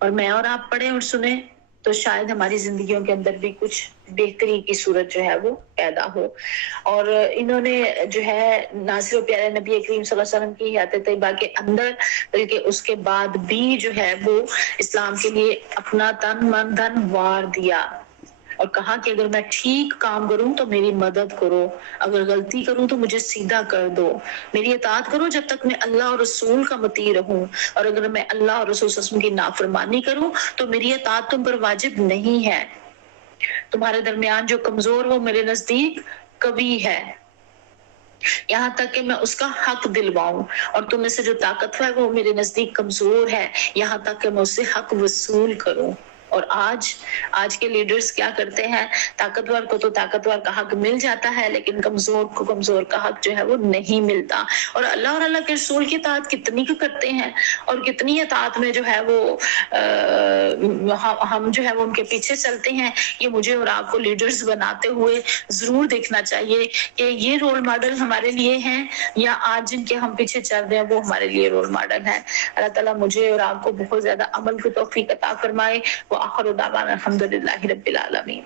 اور میں اور آپ پڑھیں اور سنیں تو شاید ہماری زندگیوں کے اندر بھی کچھ بہتری کی صورت جو ہے وہ پیدا ہو۔ اور انہوں نے جو ہے نہ صرف پیارے نبی کریم صلی اللہ علیہ وسلم کی حیات طیبہ کے اندر بلکہ اس کے بعد بھی جو ہے وہ اسلام کے لیے اپنا تن من دھن وار دیا، اور کہا کہ اگر میں ٹھیک کام کروں تو میری مدد کرو، اگر غلطی کروں تو مجھے سیدھا کر دو، میری اطاعت کرو جب تک میں اللہ اور رسول کا مطیع رہوں، اور اگر میں اللہ اور رسول صلی اللہ علیہ وسلم کی نافرمانی کروں تو میری اطاعت تم پر واجب نہیں ہے، تمہارے درمیان جو کمزور ہو میرے نزدیک قوی ہے، یہاں تک کہ میں اس کا حق دلواؤں، اور تم میں سے جو طاقتور ہے وہ میرے نزدیک کمزور ہے، یہاں تک کہ میں اس سے حق وصول کروں۔ اور آج کے لیڈرز کیا کرتے ہیں؟ طاقتور کو تو طاقتور کا حق مل جاتا ہے، لیکن کمزور کو کمزور کا حق جو ہے وہ نہیں ملتا، اور اللہ اور اللہ کے رسول کی اطاعت کتنی کو کرتے ہیں، اور کتنی اطاعت میں جو ہے وہ ہم جو ہے وہ ان کے پیچھے چلتے ہیں۔ یہ مجھے اور آپ کو لیڈرز بناتے ہوئے ضرور دیکھنا چاہیے کہ یہ رول ماڈل ہمارے لیے ہیں یا آج جن کے ہم پیچھے چل رہے ہیں وہ ہمارے لیے رول ماڈل ہیں۔ اللہ تعالیٰ مجھے اور آپ کو بہت زیادہ عمل کی توفیق عطا فرمائے۔ وآخر دعوانا الحمدللہ رب العالمین۔